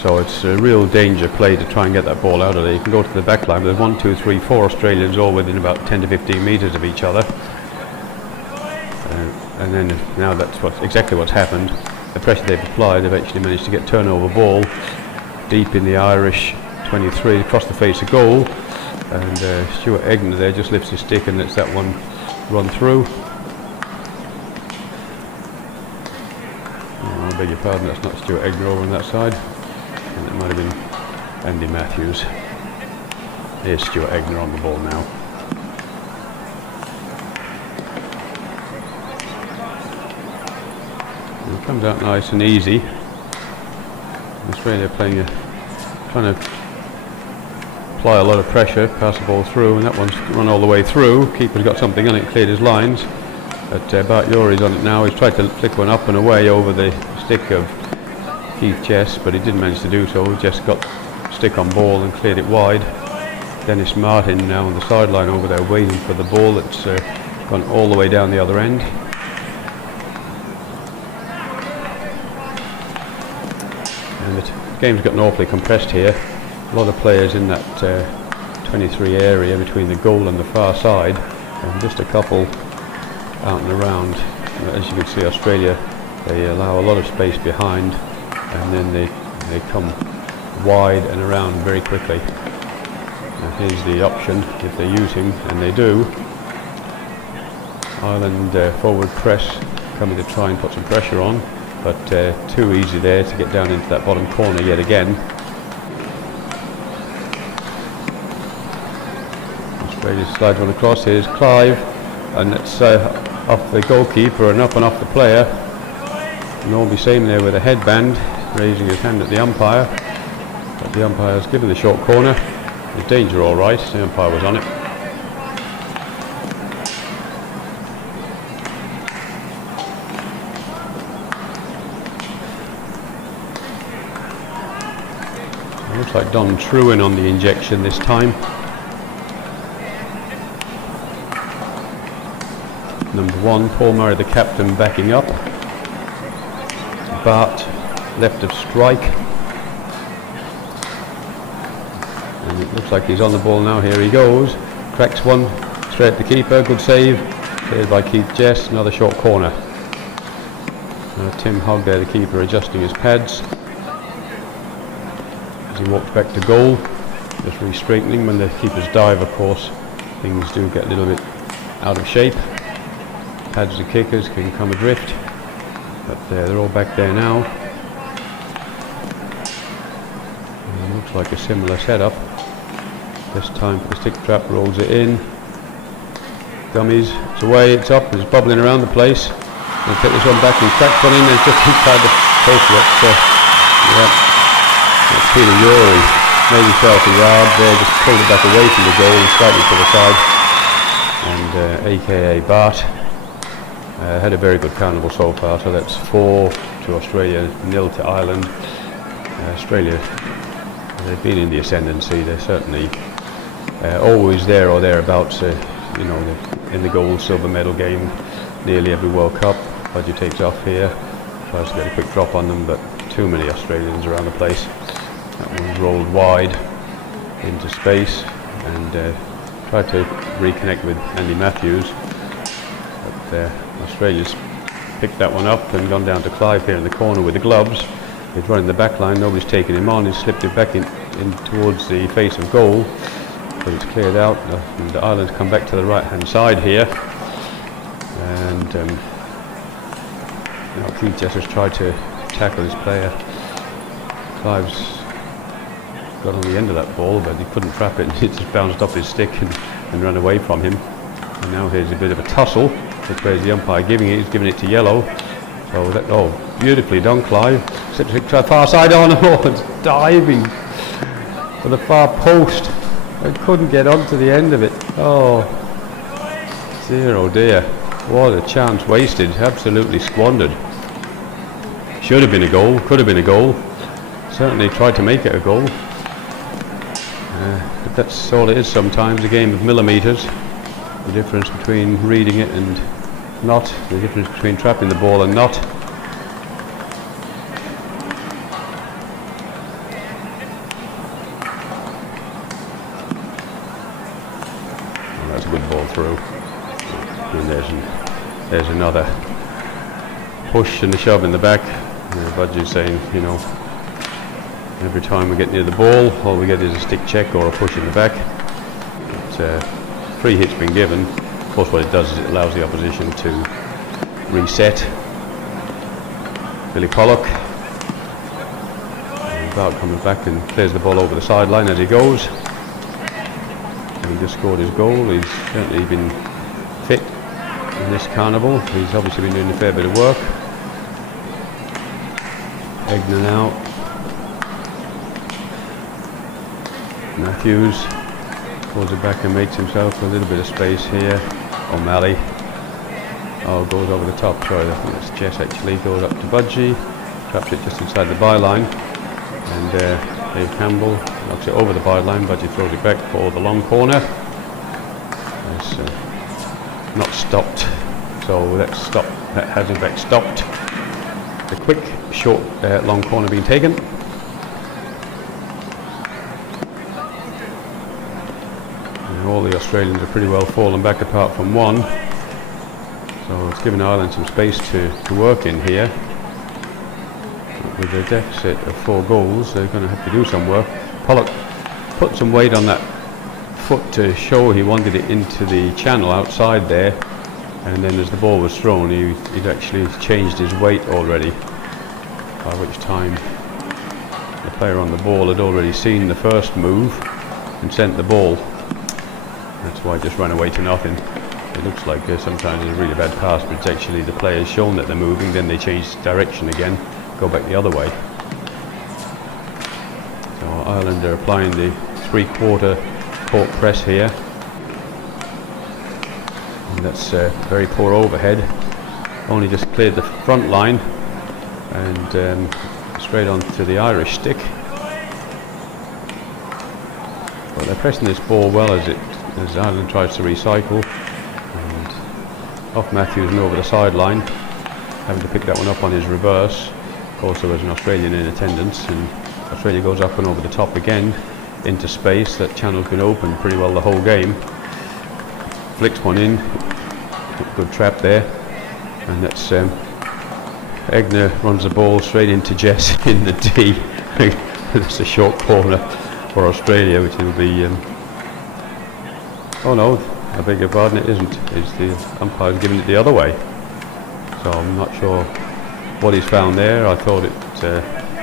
So it's a real danger play to try and get that ball out of there. You can go to the back line, but there's 1, 2, 3, 4 Australians all within about 10 to 15 metres of each other. And then now that's exactly what's happened. The pressure they've applied, they've actually managed to get turnover ball deep in the Irish 23 across the face of goal. And Stuart Egner there just lifts his stick and lets that one run through. Oh, I beg your pardon, that's not Stuart Egner over on that side. And it might have been Andy Matthews. Here's Stuart Egner on the ball now. And it comes out nice and easy. Australia trying to apply a lot of pressure, pass the ball through, and that one's run all the way through. Keeper's got something on it, cleared his lines. But Bart Yori's on it now. He's tried to flick one up and away over the stick of Keith Jess, but he didn't manage to do so. He just got stick on ball and cleared it wide. Dennis Martin now on the sideline over there waiting for the ball that's gone all the way down the other end. And the game's gotten awfully compressed here. A lot of players in that 23 area between the goal and the far side, and just a couple out and around. As you can see, Australia, they allow a lot of space behind, and then they come wide and around very quickly. And here's the option if they use him, and they do. Ireland forward press coming to try and put some pressure on, but too easy there to get down into that bottom corner yet again. Australia slides one across. Here's Clive, and it's off the goalkeeper and up and off the player. Normally same there with a headband, raising his hand at the umpire, but the umpire's given the short corner. There's danger all right, the umpire was on it. It looks like Don Truin on the injection this time. Number 1, Paul Murray, the captain, backing up. Bart, left of strike. And it looks like he's on the ball now. Here he goes. Cracks one, straight at the keeper. Good save. Saved by Keith Jess. Another short corner. Tim Hogg there, the keeper, adjusting his pads as he walks back to goal. Just re-straightening. When the keepers dive, of course, things do get a little bit out of shape. Pads the kickers can come adrift. But they're all back there now. And it looks like a similar setup. This time for the stick trap, rolls it in. Dummies, it's away, it's up, it's bubbling around the place. We'll take this one back and crack one in, and it's just inside the post. That's Peter Ury. Maybe felt a yard there, just pulled it back away from the goal and slightly to the side. And AKA Bart. Had a very good carnival so far, so that's 4 to Australia, 0 to Ireland. Australia, they've been in the ascendancy. They're certainly always there or thereabouts. In the gold, silver medal game, nearly every World Cup. Budgie takes off here, tries to get a quick drop on them, but too many Australians around the place. That one's rolled wide into space, and tried to reconnect with Andy Matthews. But Australia's picked that one up and gone down to Clive here in the corner with the gloves. He's running the back line, nobody's taken him on. He's slipped it back in towards the face of goal, but it's cleared out. And Ireland's come back to the right hand side here, and now Keith Jess has tried to tackle his player. Clive's got on the end of that ball, but he couldn't trap it, and it just bounced off his stick and ran away from him. And now here's a bit of a tussle. Which way is the umpire giving it? He's giving it to yellow. So beautifully done, Clive. Far side on, it's diving for the far post. I couldn't get onto the end of it. Oh dear. What a chance wasted. Absolutely squandered. Should have been a goal. Could have been a goal. Certainly tried to make it a goal. But that's all it is sometimes, a game of millimetres. The difference between reading it and not, the difference between trapping the ball and not. Well, that's a good ball through. And there's another push and a shove in the back. Budgie's saying, every time we get near the ball, all we get is a stick check or a push in the back. But, free hit's been given. Of course, what it does is it allows the opposition to reset. Billy Pollock, Bart coming back and clears the ball over the sideline as he goes. And he just scored his goal. He's certainly been fit in this carnival. He's obviously been doing a fair bit of work. Egner now. Matthews pulls it back and makes himself a little bit of space here. O'Malley goes over the top. Sorry, I think that's Jess actually. Goes up to Budgie, traps it just inside the byline, and Dave Campbell knocks it over the byline. Budgie throws it back for the long corner. It's not stopped, so that has in fact stopped. The quick, short, long corner being taken. All the Australians are pretty well fallen back apart from one, so it's given Ireland some space to work in here. With a deficit of 4 goals, they're going to have to do some work. Pollock put some weight on that foot to show he wanted it into the channel outside there, and then as the ball was thrown, he'd actually changed his weight already, by which time the player on the ball had already seen the first move and sent the ball. That's why it just ran away to nothing. It looks like sometimes it's a really bad pass, but it's actually the player's shown that they're moving, then they change direction again, go back the other way. So Ireland are applying the 3/4 court press here. And that's very poor overhead. Only just cleared the front line and straight onto the Irish stick. But they're pressing this ball well as Ireland tries to recycle. And off Matthews and over the sideline, having to pick that one up on his reverse. Of course, there was an Australian in attendance, and Australia goes up and over the top again into space. That channel's been open pretty well the whole game. Flicks one in, good trap there, and that's Egner runs the ball straight into Jess in the D. It's a short corner for Australia, which will be oh no, I beg your pardon, it isn't. It's the umpire's giving it the other way. So I'm not sure what he's found there. I thought it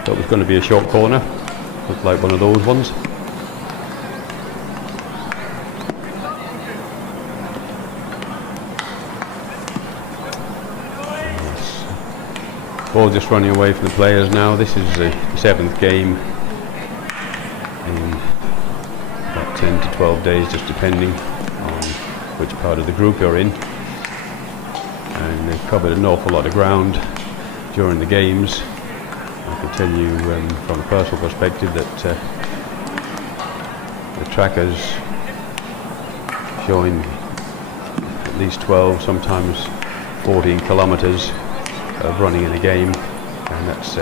was going to be a short corner. Looked like one of those ones. Ball just running away from the players now. This is the 7th game in about 10 to 12 days, just depending on which part of the group you're in. And they've covered an awful lot of ground during the games. I can tell you from a personal perspective that the trackers showing at least 12, sometimes 14 kilometres of running in a game, and that's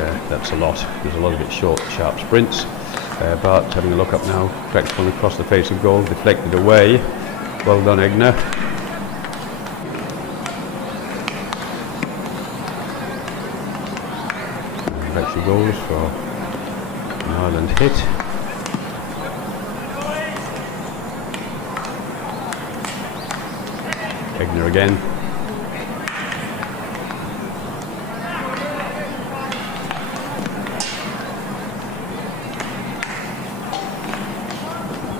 a lot. There's a lot of it short, sharp sprints. Bart having a look up now, cracks one across the face of goal, deflected away. Well done, Egner. And back she goes for an Ireland hit. Egner again.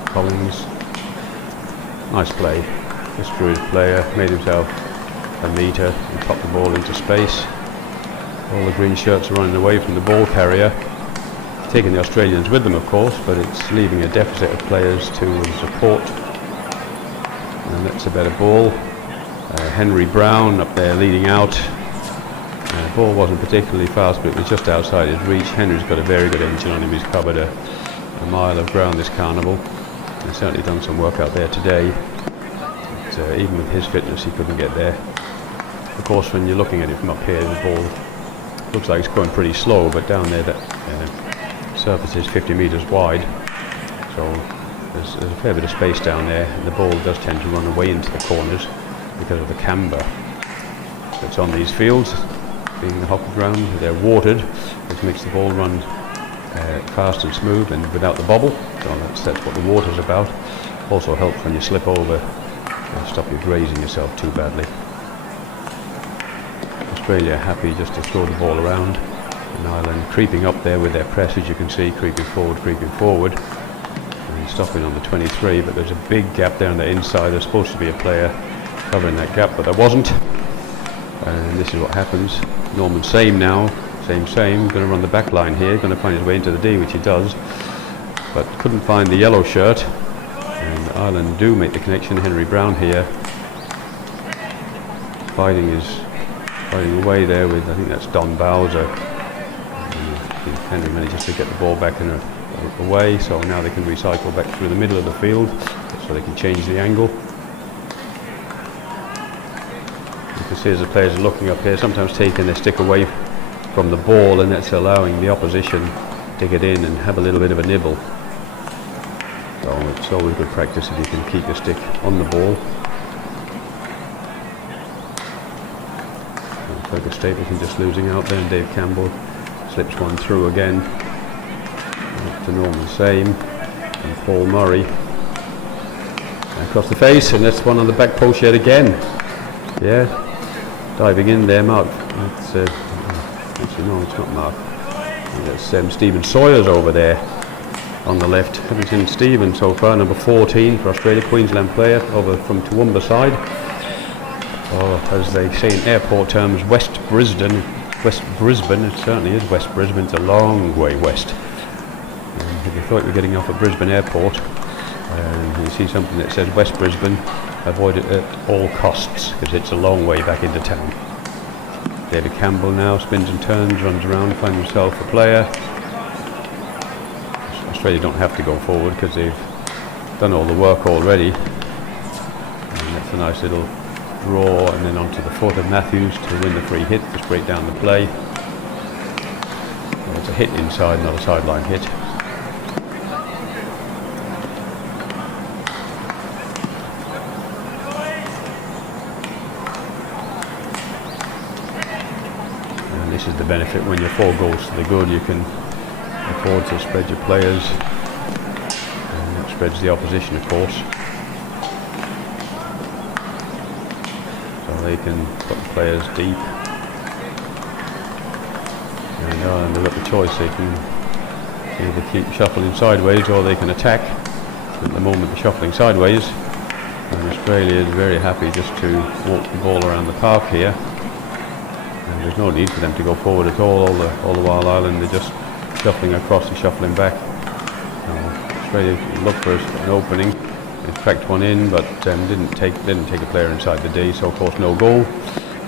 Collins, nice play. This Druid player made himself a metre and popped the ball into space. All the green shirts are running away from the ball carrier, taking the Australians with them of course, but it's leaving a deficit of players to support. And that's a better ball. Henry Brown up there leading out. The ball wasn't particularly fast, but it was just outside his reach. Henry's got a very good engine on him. He's covered a mile of ground this carnival. He's certainly done some work out there today. But, even with his fitness, he couldn't get there. Of course, when you're looking at it from up here, the ball looks like it's going pretty slow, but down there that surface is 50 metres wide. So there's a fair bit of space down there, and the ball does tend to run away into the corners because of the camber that's on these fields. Being the hockey ground, they're watered, which makes the ball run fast and smooth and without the bobble. So that's what the water's about. Also helps when you slip over and stop you grazing yourself too badly. Australia happy just to throw the ball around, and Ireland creeping up there with their press, as you can see, creeping forward, and stopping on the 23, but there's a big gap there on the inside. There's supposed to be a player covering that gap, but there wasn't, and this is what happens. Norman Same now, same, going to run the back line here, going to find his way into the D, which he does, but couldn't find the yellow shirt, and Ireland do make the connection. Henry Brown here fighting away there with, I think that's Don Bowser. Henry manages to get the ball back and away, so now they can recycle back through the middle of the field so they can change the angle. You can see as the players are looking up here, sometimes taking their stick away from the ball, and that's allowing the opposition to get in and have a little bit of a nibble. So it's always good practice if you can keep your stick on the ball. Fergus Stapleton just losing out there, and Dave Campbell slips one through again. Up to Norman Same and Paul Murray. Across the face, and that's one on the back post yet again. Yeah, diving in there, Mark. It's, actually, no, it's not Mark. It's Stephen Sawyers over there on the left. Haven't seen Stephen so far, number 14 for Australia, Queensland player, over from Toowoomba side. Or, as they say in airport terms, West Brisbane. It certainly is West Brisbane. It's a long way west. If you thought you were getting off at Brisbane Airport, and you see something that says West Brisbane, avoid it at all costs, because it's a long way back into town. David Campbell now spins and turns, runs around, finds himself a player. Australia don't have to go forward because they've done all the work already. And that's a nice little draw, and then onto the foot of Matthews to win the free hit, just break down the play. Well, it's a hit inside, not a sideline hit. This is the benefit when you're 4 goals to the good. You can afford to spread your players, and that spreads the opposition, of course, so they can put the players deep. And Ireland have got the choice. They can either keep shuffling sideways or they can attack. At the moment they're shuffling sideways, and Australia is very happy just to walk the ball around the park here. There's no need for them to go forward at all the while Ireland are just shuffling across and shuffling back. Australia looked for an opening, they cracked one in, but didn't take a player inside the D, so of course no goal.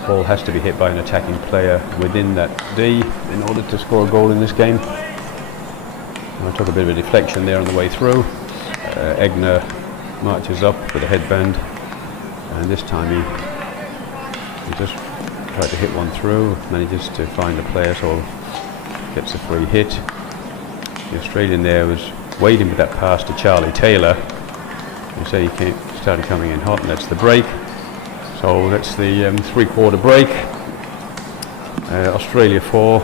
Ball has to be hit by an attacking player within that D in order to score a goal in this game. And I took a bit of a deflection there on the way through. Egner marches up with a headband, and this time he just tried to hit one through, manages to find a player, so gets a free hit. The Australian there was waiting with that pass to Charlie Taylor. You say he started coming in hot, and that's the break. So that's the 3-quarter break. Australia 4,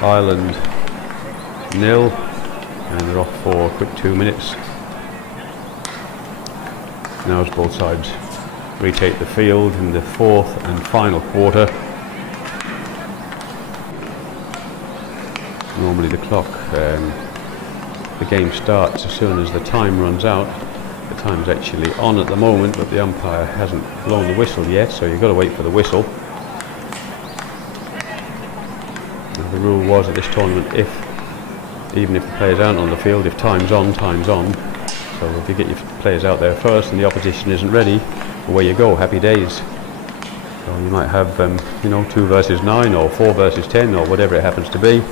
Ireland 0, and they're off for a quick 2 minutes. Now as both sides retake the field in the 4th and final quarter. Normally the clock, the game starts as soon as the time runs out. The time's actually on at the moment, but the umpire hasn't blown the whistle yet, so you've got to wait for the whistle. Now, the rule was at this tournament, even if the players aren't on the field, if time's on, time's on. So if you get your players out there first and the opposition isn't ready, away you go, happy days. So you might have 2 versus 9 or 4 versus 10 or whatever it happens to be.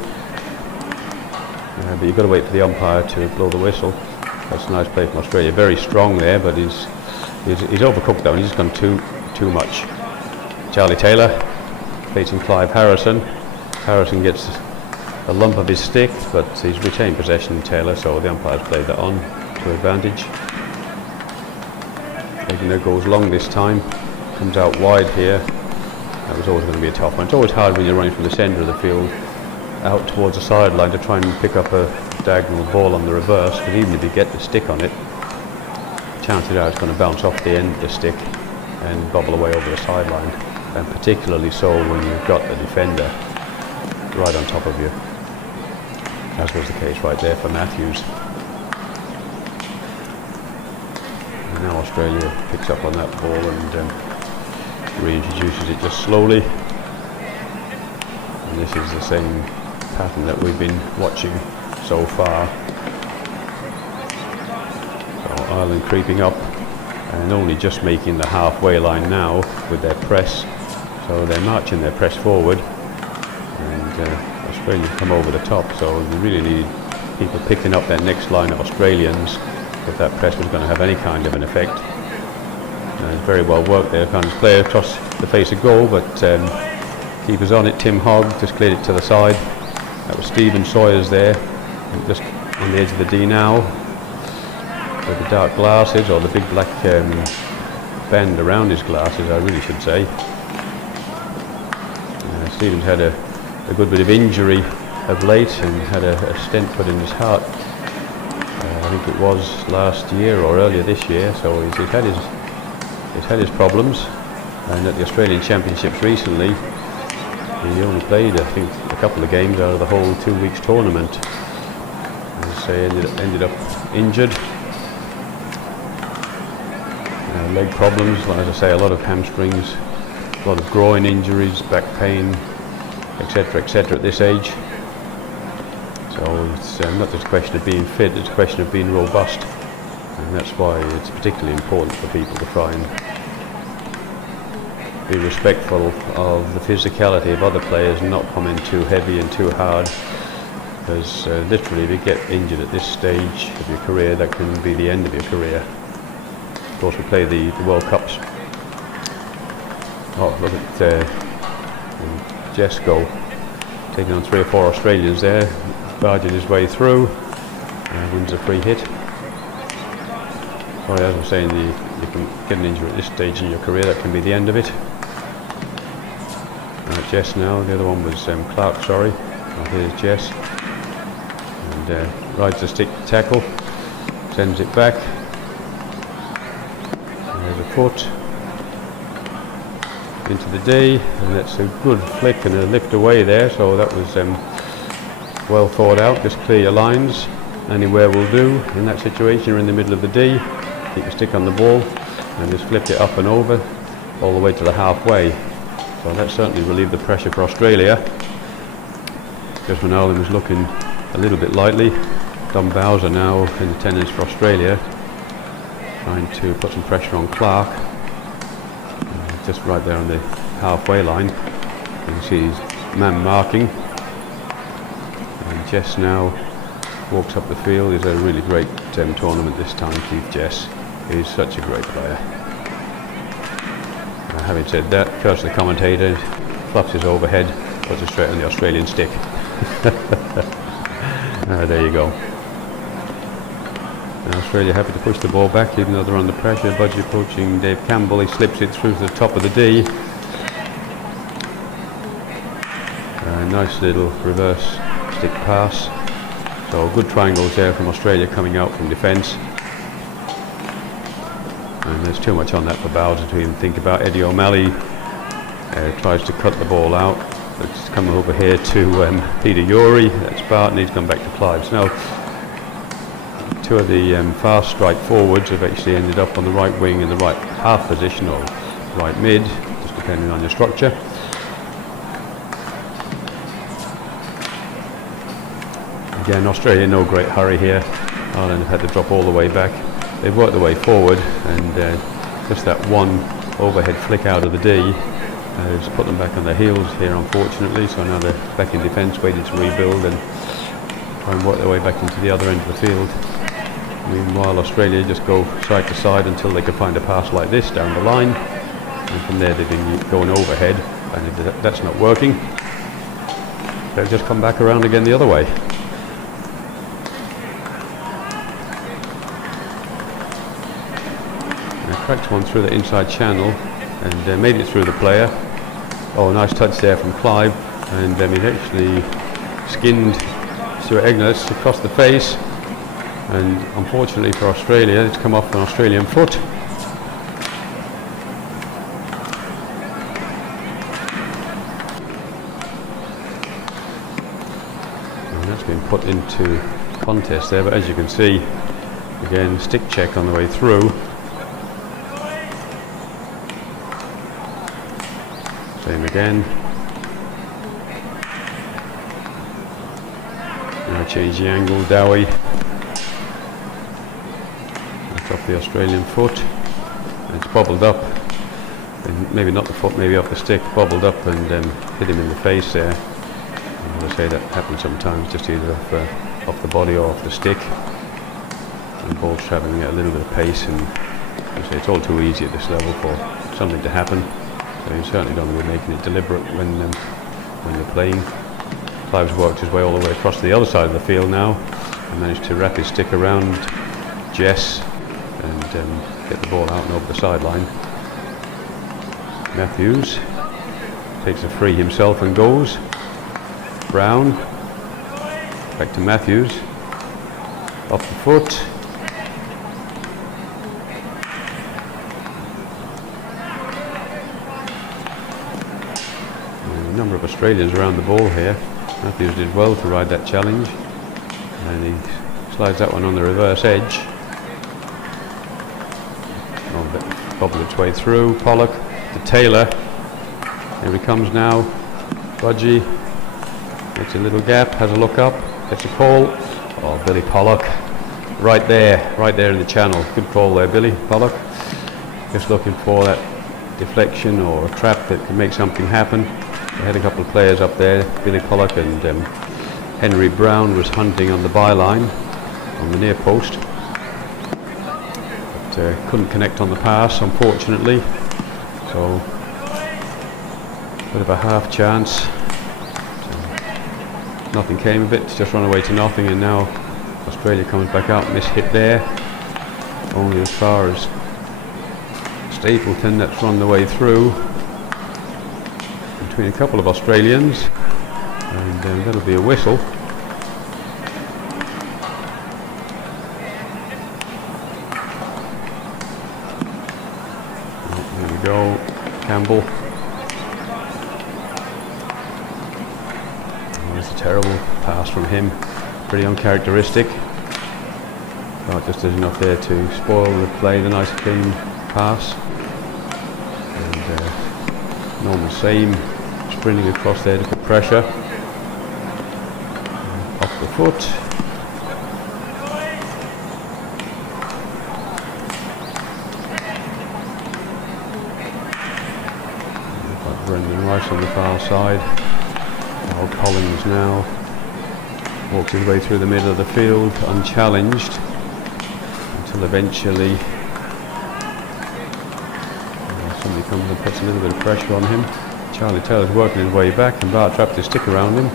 But you've got to wait for the umpire to blow the whistle. That's a nice play from Australia. Very strong there, but he's overcooked though, and he's gone too much. Charlie Taylor facing Clive Harrison. Harrison gets a lump of his stick, but he's retained possession, Taylor, so the umpire's played that on to advantage. Egner goes long this time, comes out wide here. That was always going to be a tough one. It's always hard when you're running from the centre of the field out towards the sideline to try and pick up a diagonal ball on the reverse, because even if you get the stick on it, chances are it's going to bounce off the end of the stick and bobble away over the sideline, and particularly so when you've got the defender right on top of you, as was the case right there for Matthews. And now Australia picks up on that ball and reintroduces it just slowly, and this is the same pattern that we've been watching so far. So Ireland creeping up and only just making the halfway line now with their press, so they're marching their press forward, and Australia come over the top, so they really need people picking up that next line of Australians if that press was going to have any kind of an effect. Very well worked there, found his player across the face of goal, but keeper's on it. Tim Hogg just cleared it to the side. That was Stephen Sawyers there, just on the edge of the D now, with the dark glasses, or the big black band around his glasses, I really should say. Stephen's had a good bit of injury of late and had a stent put in his heart. I think it was last year or earlier this year, so he's had his problems. And at the Australian Championships recently, he only played, I think, a couple of games out of the whole 2 weeks tournament. As I say, ended up injured. Leg problems, as I say, a lot of hamstrings, a lot of groin injuries, back pain, etc., etc. at this age. So it's not just a question of being fit, it's a question of being robust. And that's why it's particularly important for people to try and be respectful of the physicality of other players and not come in too heavy and too hard, because literally if you get injured at this stage of your career, that can be the end of your career. Of course, we play the World Cups. Oh, look at Jess go, taking on 3 or 4 Australians there, barging his way through, wins a free hit. Sorry, as I was saying, you can get an injury at this stage in your career, that can be the end of it. Jess now, the other one was Clark, sorry. Here's Jess. And rides the stick tackle, sends it back. There's a foot into the D, and that's a good flick and a lift away there, so that was well thought out. Just clear your lines, anywhere will do. In that situation, you're in the middle of the D, keep your stick on the ball, and just flip it up and over, all the way to the halfway. So that certainly relieved the pressure for Australia. Just when Ireland was looking a little bit lightly, Dom Bowser now in attendance for Australia, trying to put some pressure on Clark. Just right there on the halfway line. You can see his man marking. And Jess now walks up the field. He's had a really great tournament this time, Keith Jess. He's such a great player. Having said that, curse the commentator, fluffs his overhead, puts it straight on the Australian stick. There you go. And Australia happy to push the ball back even though they're under pressure. Budgie approaching Dave Campbell, he slips it through to the top of the D. Nice little reverse stick pass. So good triangles there from Australia coming out from defence. And there's too much on that for Bowser to even think about. Eddie O'Malley tries to cut the ball out. It's coming over here to Peter Urey. That's Barton, he's gone back to Clive. So now 2 of the fast strike forwards have actually ended up on the right wing in the right half position, or right mid, just depending on your structure. Again, Australia in no great hurry here. Ireland have had to drop all the way back. They've worked their way forward, and just that one overhead flick out of the D has put them back on their heels here, unfortunately. So now they're back in defence, waiting to rebuild and try and work their way back into the other end of the field. Meanwhile, Australia just go side to side until they can find a pass like this down the line, and from there they've been going overhead, and if that's not working, they'll just come back around again the other way. Cracked one through the inside channel and made it through the player. Oh, nice touch there from Clive, and he actually skinned Stuart Egnes across the face, and unfortunately for Australia it's come off an Australian foot. And that's been put into contest there, but as you can see, again, stick check on the way through. Same again. Now change the angle, Dowie. That's off the Australian foot. And it's bobbled up. And maybe not the foot, maybe off the stick. Bobbled up and hit him in the face there. And as I say, that happens sometimes, just either off the body or off the stick. And the ball's travelling at a little bit of pace, and as I say, it's all too easy at this level for something to happen. So you certainly don't want to be making it deliberate when you're playing. Clive's worked his way all the way across to the other side of the field now and managed to wrap his stick around Jess and get the ball out and over the sideline. Matthews takes a free himself and goes. Brown, back to Matthews, off the foot. number of Australians around the ball here. Matthews did well to ride that challenge, and he slides that one on the reverse edge. Bobbled its way through. Pollock to Taylor. Here he comes now. Budgie makes a little gap, has a look up, gets a call. Oh, Billy Pollock, right there in the channel. Good call there, Billy Pollock. Just looking for that deflection or a trap that can make something happen. They had a couple of players up there. Billy Pollock and Henry Brown was hunting on the byline on the near post. Couldn't connect on the pass, unfortunately, so bit of a half chance. So nothing came of it, it's just run away to nothing, and now Australia comes back out. Miss hit there, only as far as Stapleton. That's run the way through between a couple of Australians, and that'll be a whistle. Go, Campbell. Oh, that's a terrible pass from him. Pretty uncharacteristic. Oh, just there's enough there to spoil the play. The nice clean pass. And Norman Same sprinting across there to put pressure. Off the foot. Brendan Rice on the far side. Now Collins now walks his way through the middle of the field unchallenged until eventually somebody comes and puts a little bit of pressure on him. Charlie Taylor's working his way back, and Bart trapped his stick around him,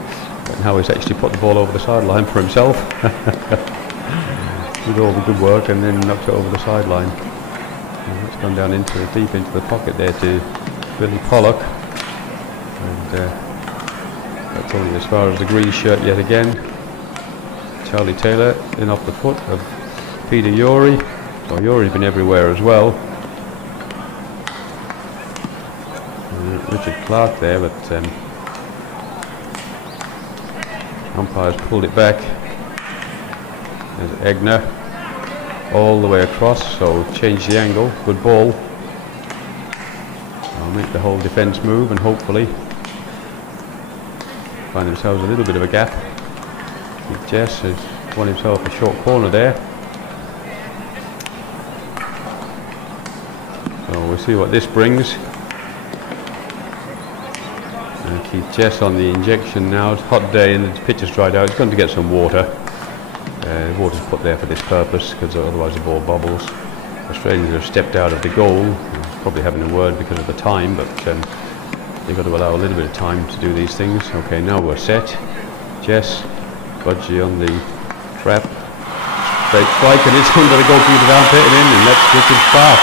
but now he's actually put the ball over the sideline for himself. Did all the good work and then knocked it over the sideline. And it's gone down deep into the pocket there to Billy Pollock. And that's only as far as the green shirt yet again. Charlie Taylor in off the foot of Peter Yorey. So Yorey's been everywhere as well. Richard Clark there, but umpires pulled it back. There's Egner all the way across, so change the angle. Good ball. I'll make the whole defence move and hopefully find themselves a little bit of a gap. Jess has won himself a short corner there. So we'll see what this brings. And keep Jess on the injection now. It's a hot day and the pitch has dried out. It's going to get some water. Water's put there for this purpose because otherwise the ball bobbles. Australians have stepped out of the goal. Probably having a word because of the time, but you've got to allow a little bit of time to do these things. Okay, now we're set. Jess, Budgie on the trap. Straight strike, and it's under the goalkeeper's armpit and in, and that's Richard Clark.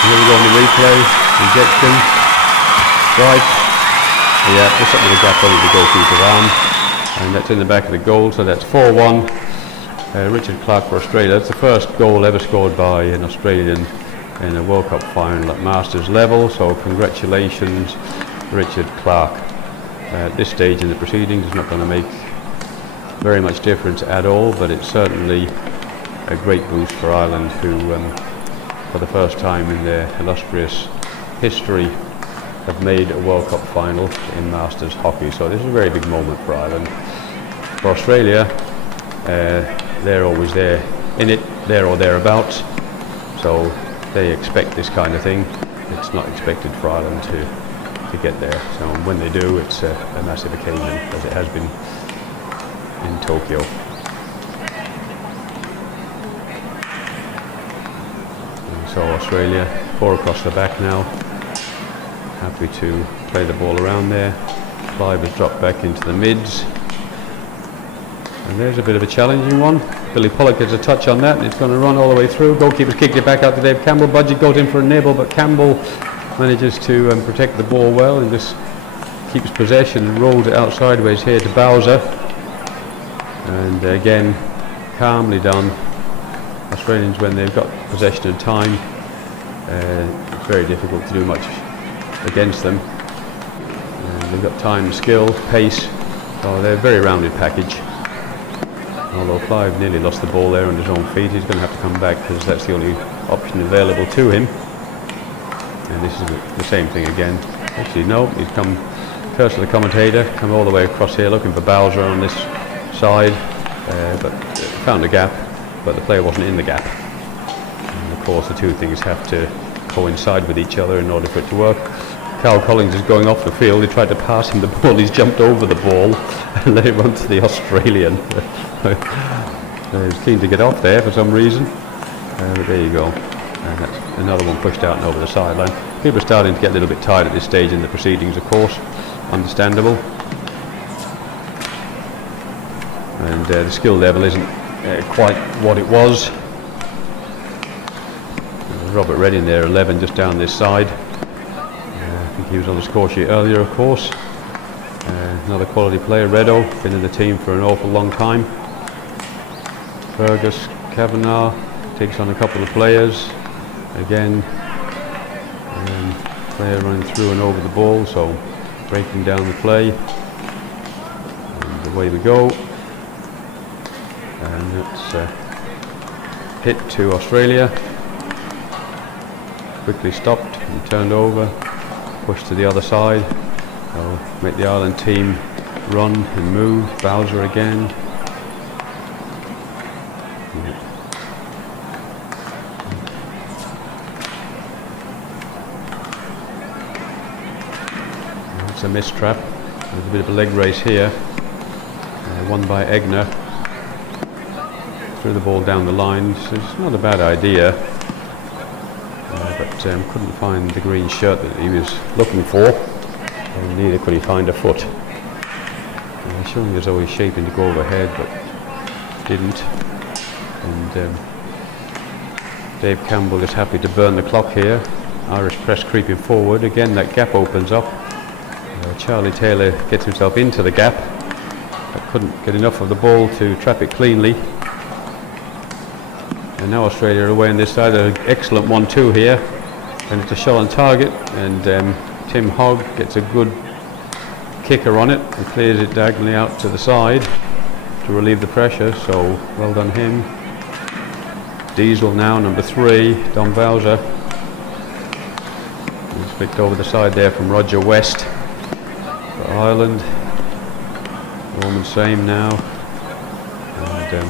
Here we go on the replay. Injection. Strike. Yeah, just up with a gap under the goalkeeper's arm. And that's in the back of the goal, so that's 4-1. Richard Clark for Australia. That's the first goal ever scored by an Australian in a World Cup final at Masters level, so congratulations Richard Clark. At this stage in the proceedings it's not going to make very much difference at all, but it's certainly a great boost for Ireland, who for the first time in their illustrious history have made a World Cup final in Masters hockey. So this is a very big moment for Ireland. For Australia, they're always there in it, there or thereabouts, so they expect this kind of thing. It's not expected for Ireland to get there. So when they do, it's a massive occasion, as it has been in Tokyo. And so Australia, 4 across the back now. Happy to play the ball around there. Clive has dropped back into the mids. And there's a bit of a challenging one. Billy Pollock gets a touch on that, and it's going to run all the way through. Goalkeeper's kicked it back out to Dave Campbell. Budgie goes in for a nibble, but Campbell manages to protect the ball well and just keeps possession and rolls it out sideways here to Bowser. And again, calmly done. Australians, when they've got possession and time, it's very difficult to do much against them. And They've got time, skill, pace. So they're a very rounded package. Although Clive nearly lost the ball there on his own feet, he's going to have to come back because that's the only option available to him. And this is the same thing again. Actually, no, he's come, curse of the commentator, come all the way across here looking for Bowser on this side, but found a gap, but the player wasn't in the gap. And of course, the two things have to coincide with each other in order for it to work. Carl Collins is going off the field. He tried to pass him the ball. He's jumped over the ball and let it run to the Australian. He was keen to get off there for some reason. But there you go. And that's another one pushed out and over the sideline. People are starting to get a little bit tired at this stage in the proceedings, of course. Understandable. And the skill level isn't quite what it was. Robert Redding there, 11 just down this side. I think he was on the score sheet earlier, of course. Another quality player, Reddo, been in the team for an awful long time. Fergus Kavanagh takes on a couple of players. Again, player running through and over the ball, so breaking down the play. And away we go. And it's hit to Australia. Quickly stopped and turned over. Pushed to the other side. So make the Ireland team run and move. Bowser again. It's a miss trap. There's a bit of a leg race here. Won by Egner. Threw the ball down the line. So it's not a bad idea. But couldn't find the green shirt that he was looking for. And neither could he find a foot. Showing as though he's shaping to go overhead, but didn't. And Dave Campbell is happy to burn the clock here. Irish press creeping forward. Again, that gap opens up. Charlie Taylor gets himself into the gap, but couldn't get enough of the ball to trap it cleanly. And now Australia are away on this side. An excellent 1-2 here, and it's a shot on target. And Tim Hogg gets a good kicker on it and clears it diagonally out to the side to relieve the pressure. So well done him. Diesel now, number 3, Don Bowser. He's flicked over the side there from Roger West. For Ireland, Roman same now, and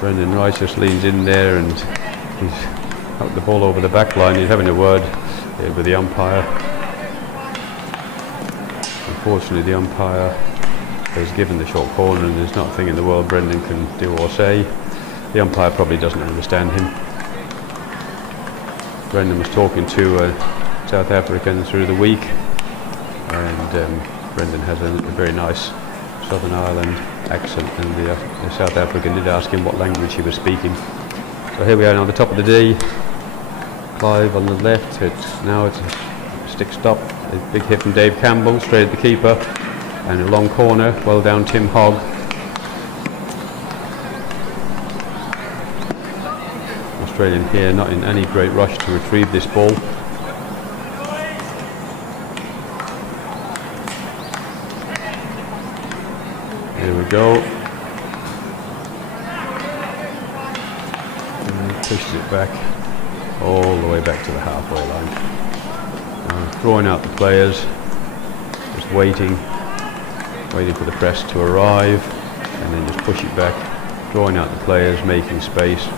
Brendan Rice just leans in there and he's out the ball over the back line. He's having a word with the umpire. Unfortunately, the umpire has given the short corner, and there's nothing in the world Brendan can do or say. The umpire probably doesn't understand him. Brendan was talking to South African through the week. And Brendan has a very nice Southern Ireland accent, and the South African did ask him what language he was speaking. So here we are on the top of the D. Clive on the left. Now it's a stick stop. A big hit from Dave Campbell, straight at the keeper, and a long corner. Well down Tim Hogg. Australian here not in any great rush to retrieve this ball. Here we go. And he pushes it back all the way back to the halfway line. Throwing out the players, just waiting for the press to arrive, and then just push it back, drawing out the players, making space.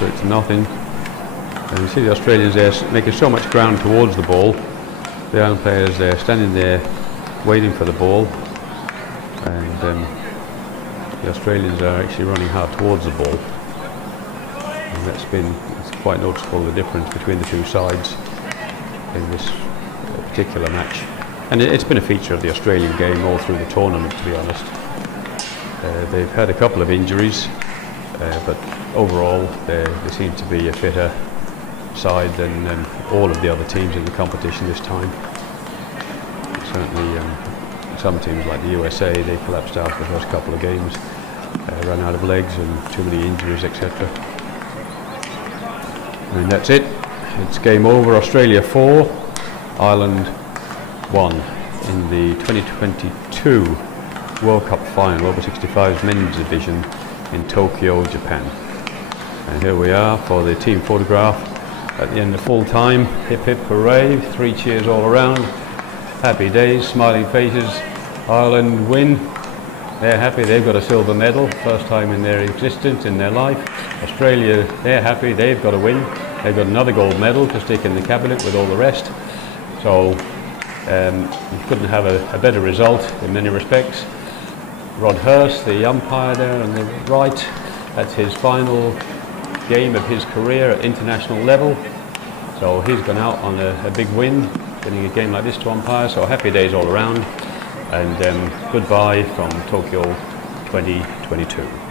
Straight to nothing. And you see the Australians there making so much ground towards the ball. The Ireland players there standing there waiting for the ball, and the Australians are actually running hard towards the ball. And it's quite noticeable, the difference between the two sides in this particular match. And it's been a feature of the Australian game all through the tournament, to be honest. They've had a couple of injuries, but overall they seem to be a fitter side than all of the other teams in the competition this time. Certainly some teams like the USA, they collapsed after the first couple of games, ran out of legs and too many injuries, etc. And that's it. It's game over. Australia 4, Ireland 1 in the 2022 World Cup final over 65's men's division in Tokyo, Japan. And here we are for the team photograph at the end of full time. Hip hip hooray, 3 cheers all around. Happy days, smiling faces. Ireland win. They're happy, they've got a silver medal, first time in their existence, in their life. Australia, they're happy, they've got a win. They've got another gold medal to stick in the cabinet with all the rest. So you couldn't have a better result in many respects. Rod Hurst, the umpire there on the right, that's his final game of his career at international level. So he's gone out on a big win, getting a game like this to umpire. So happy days all around, and goodbye from Tokyo 2022.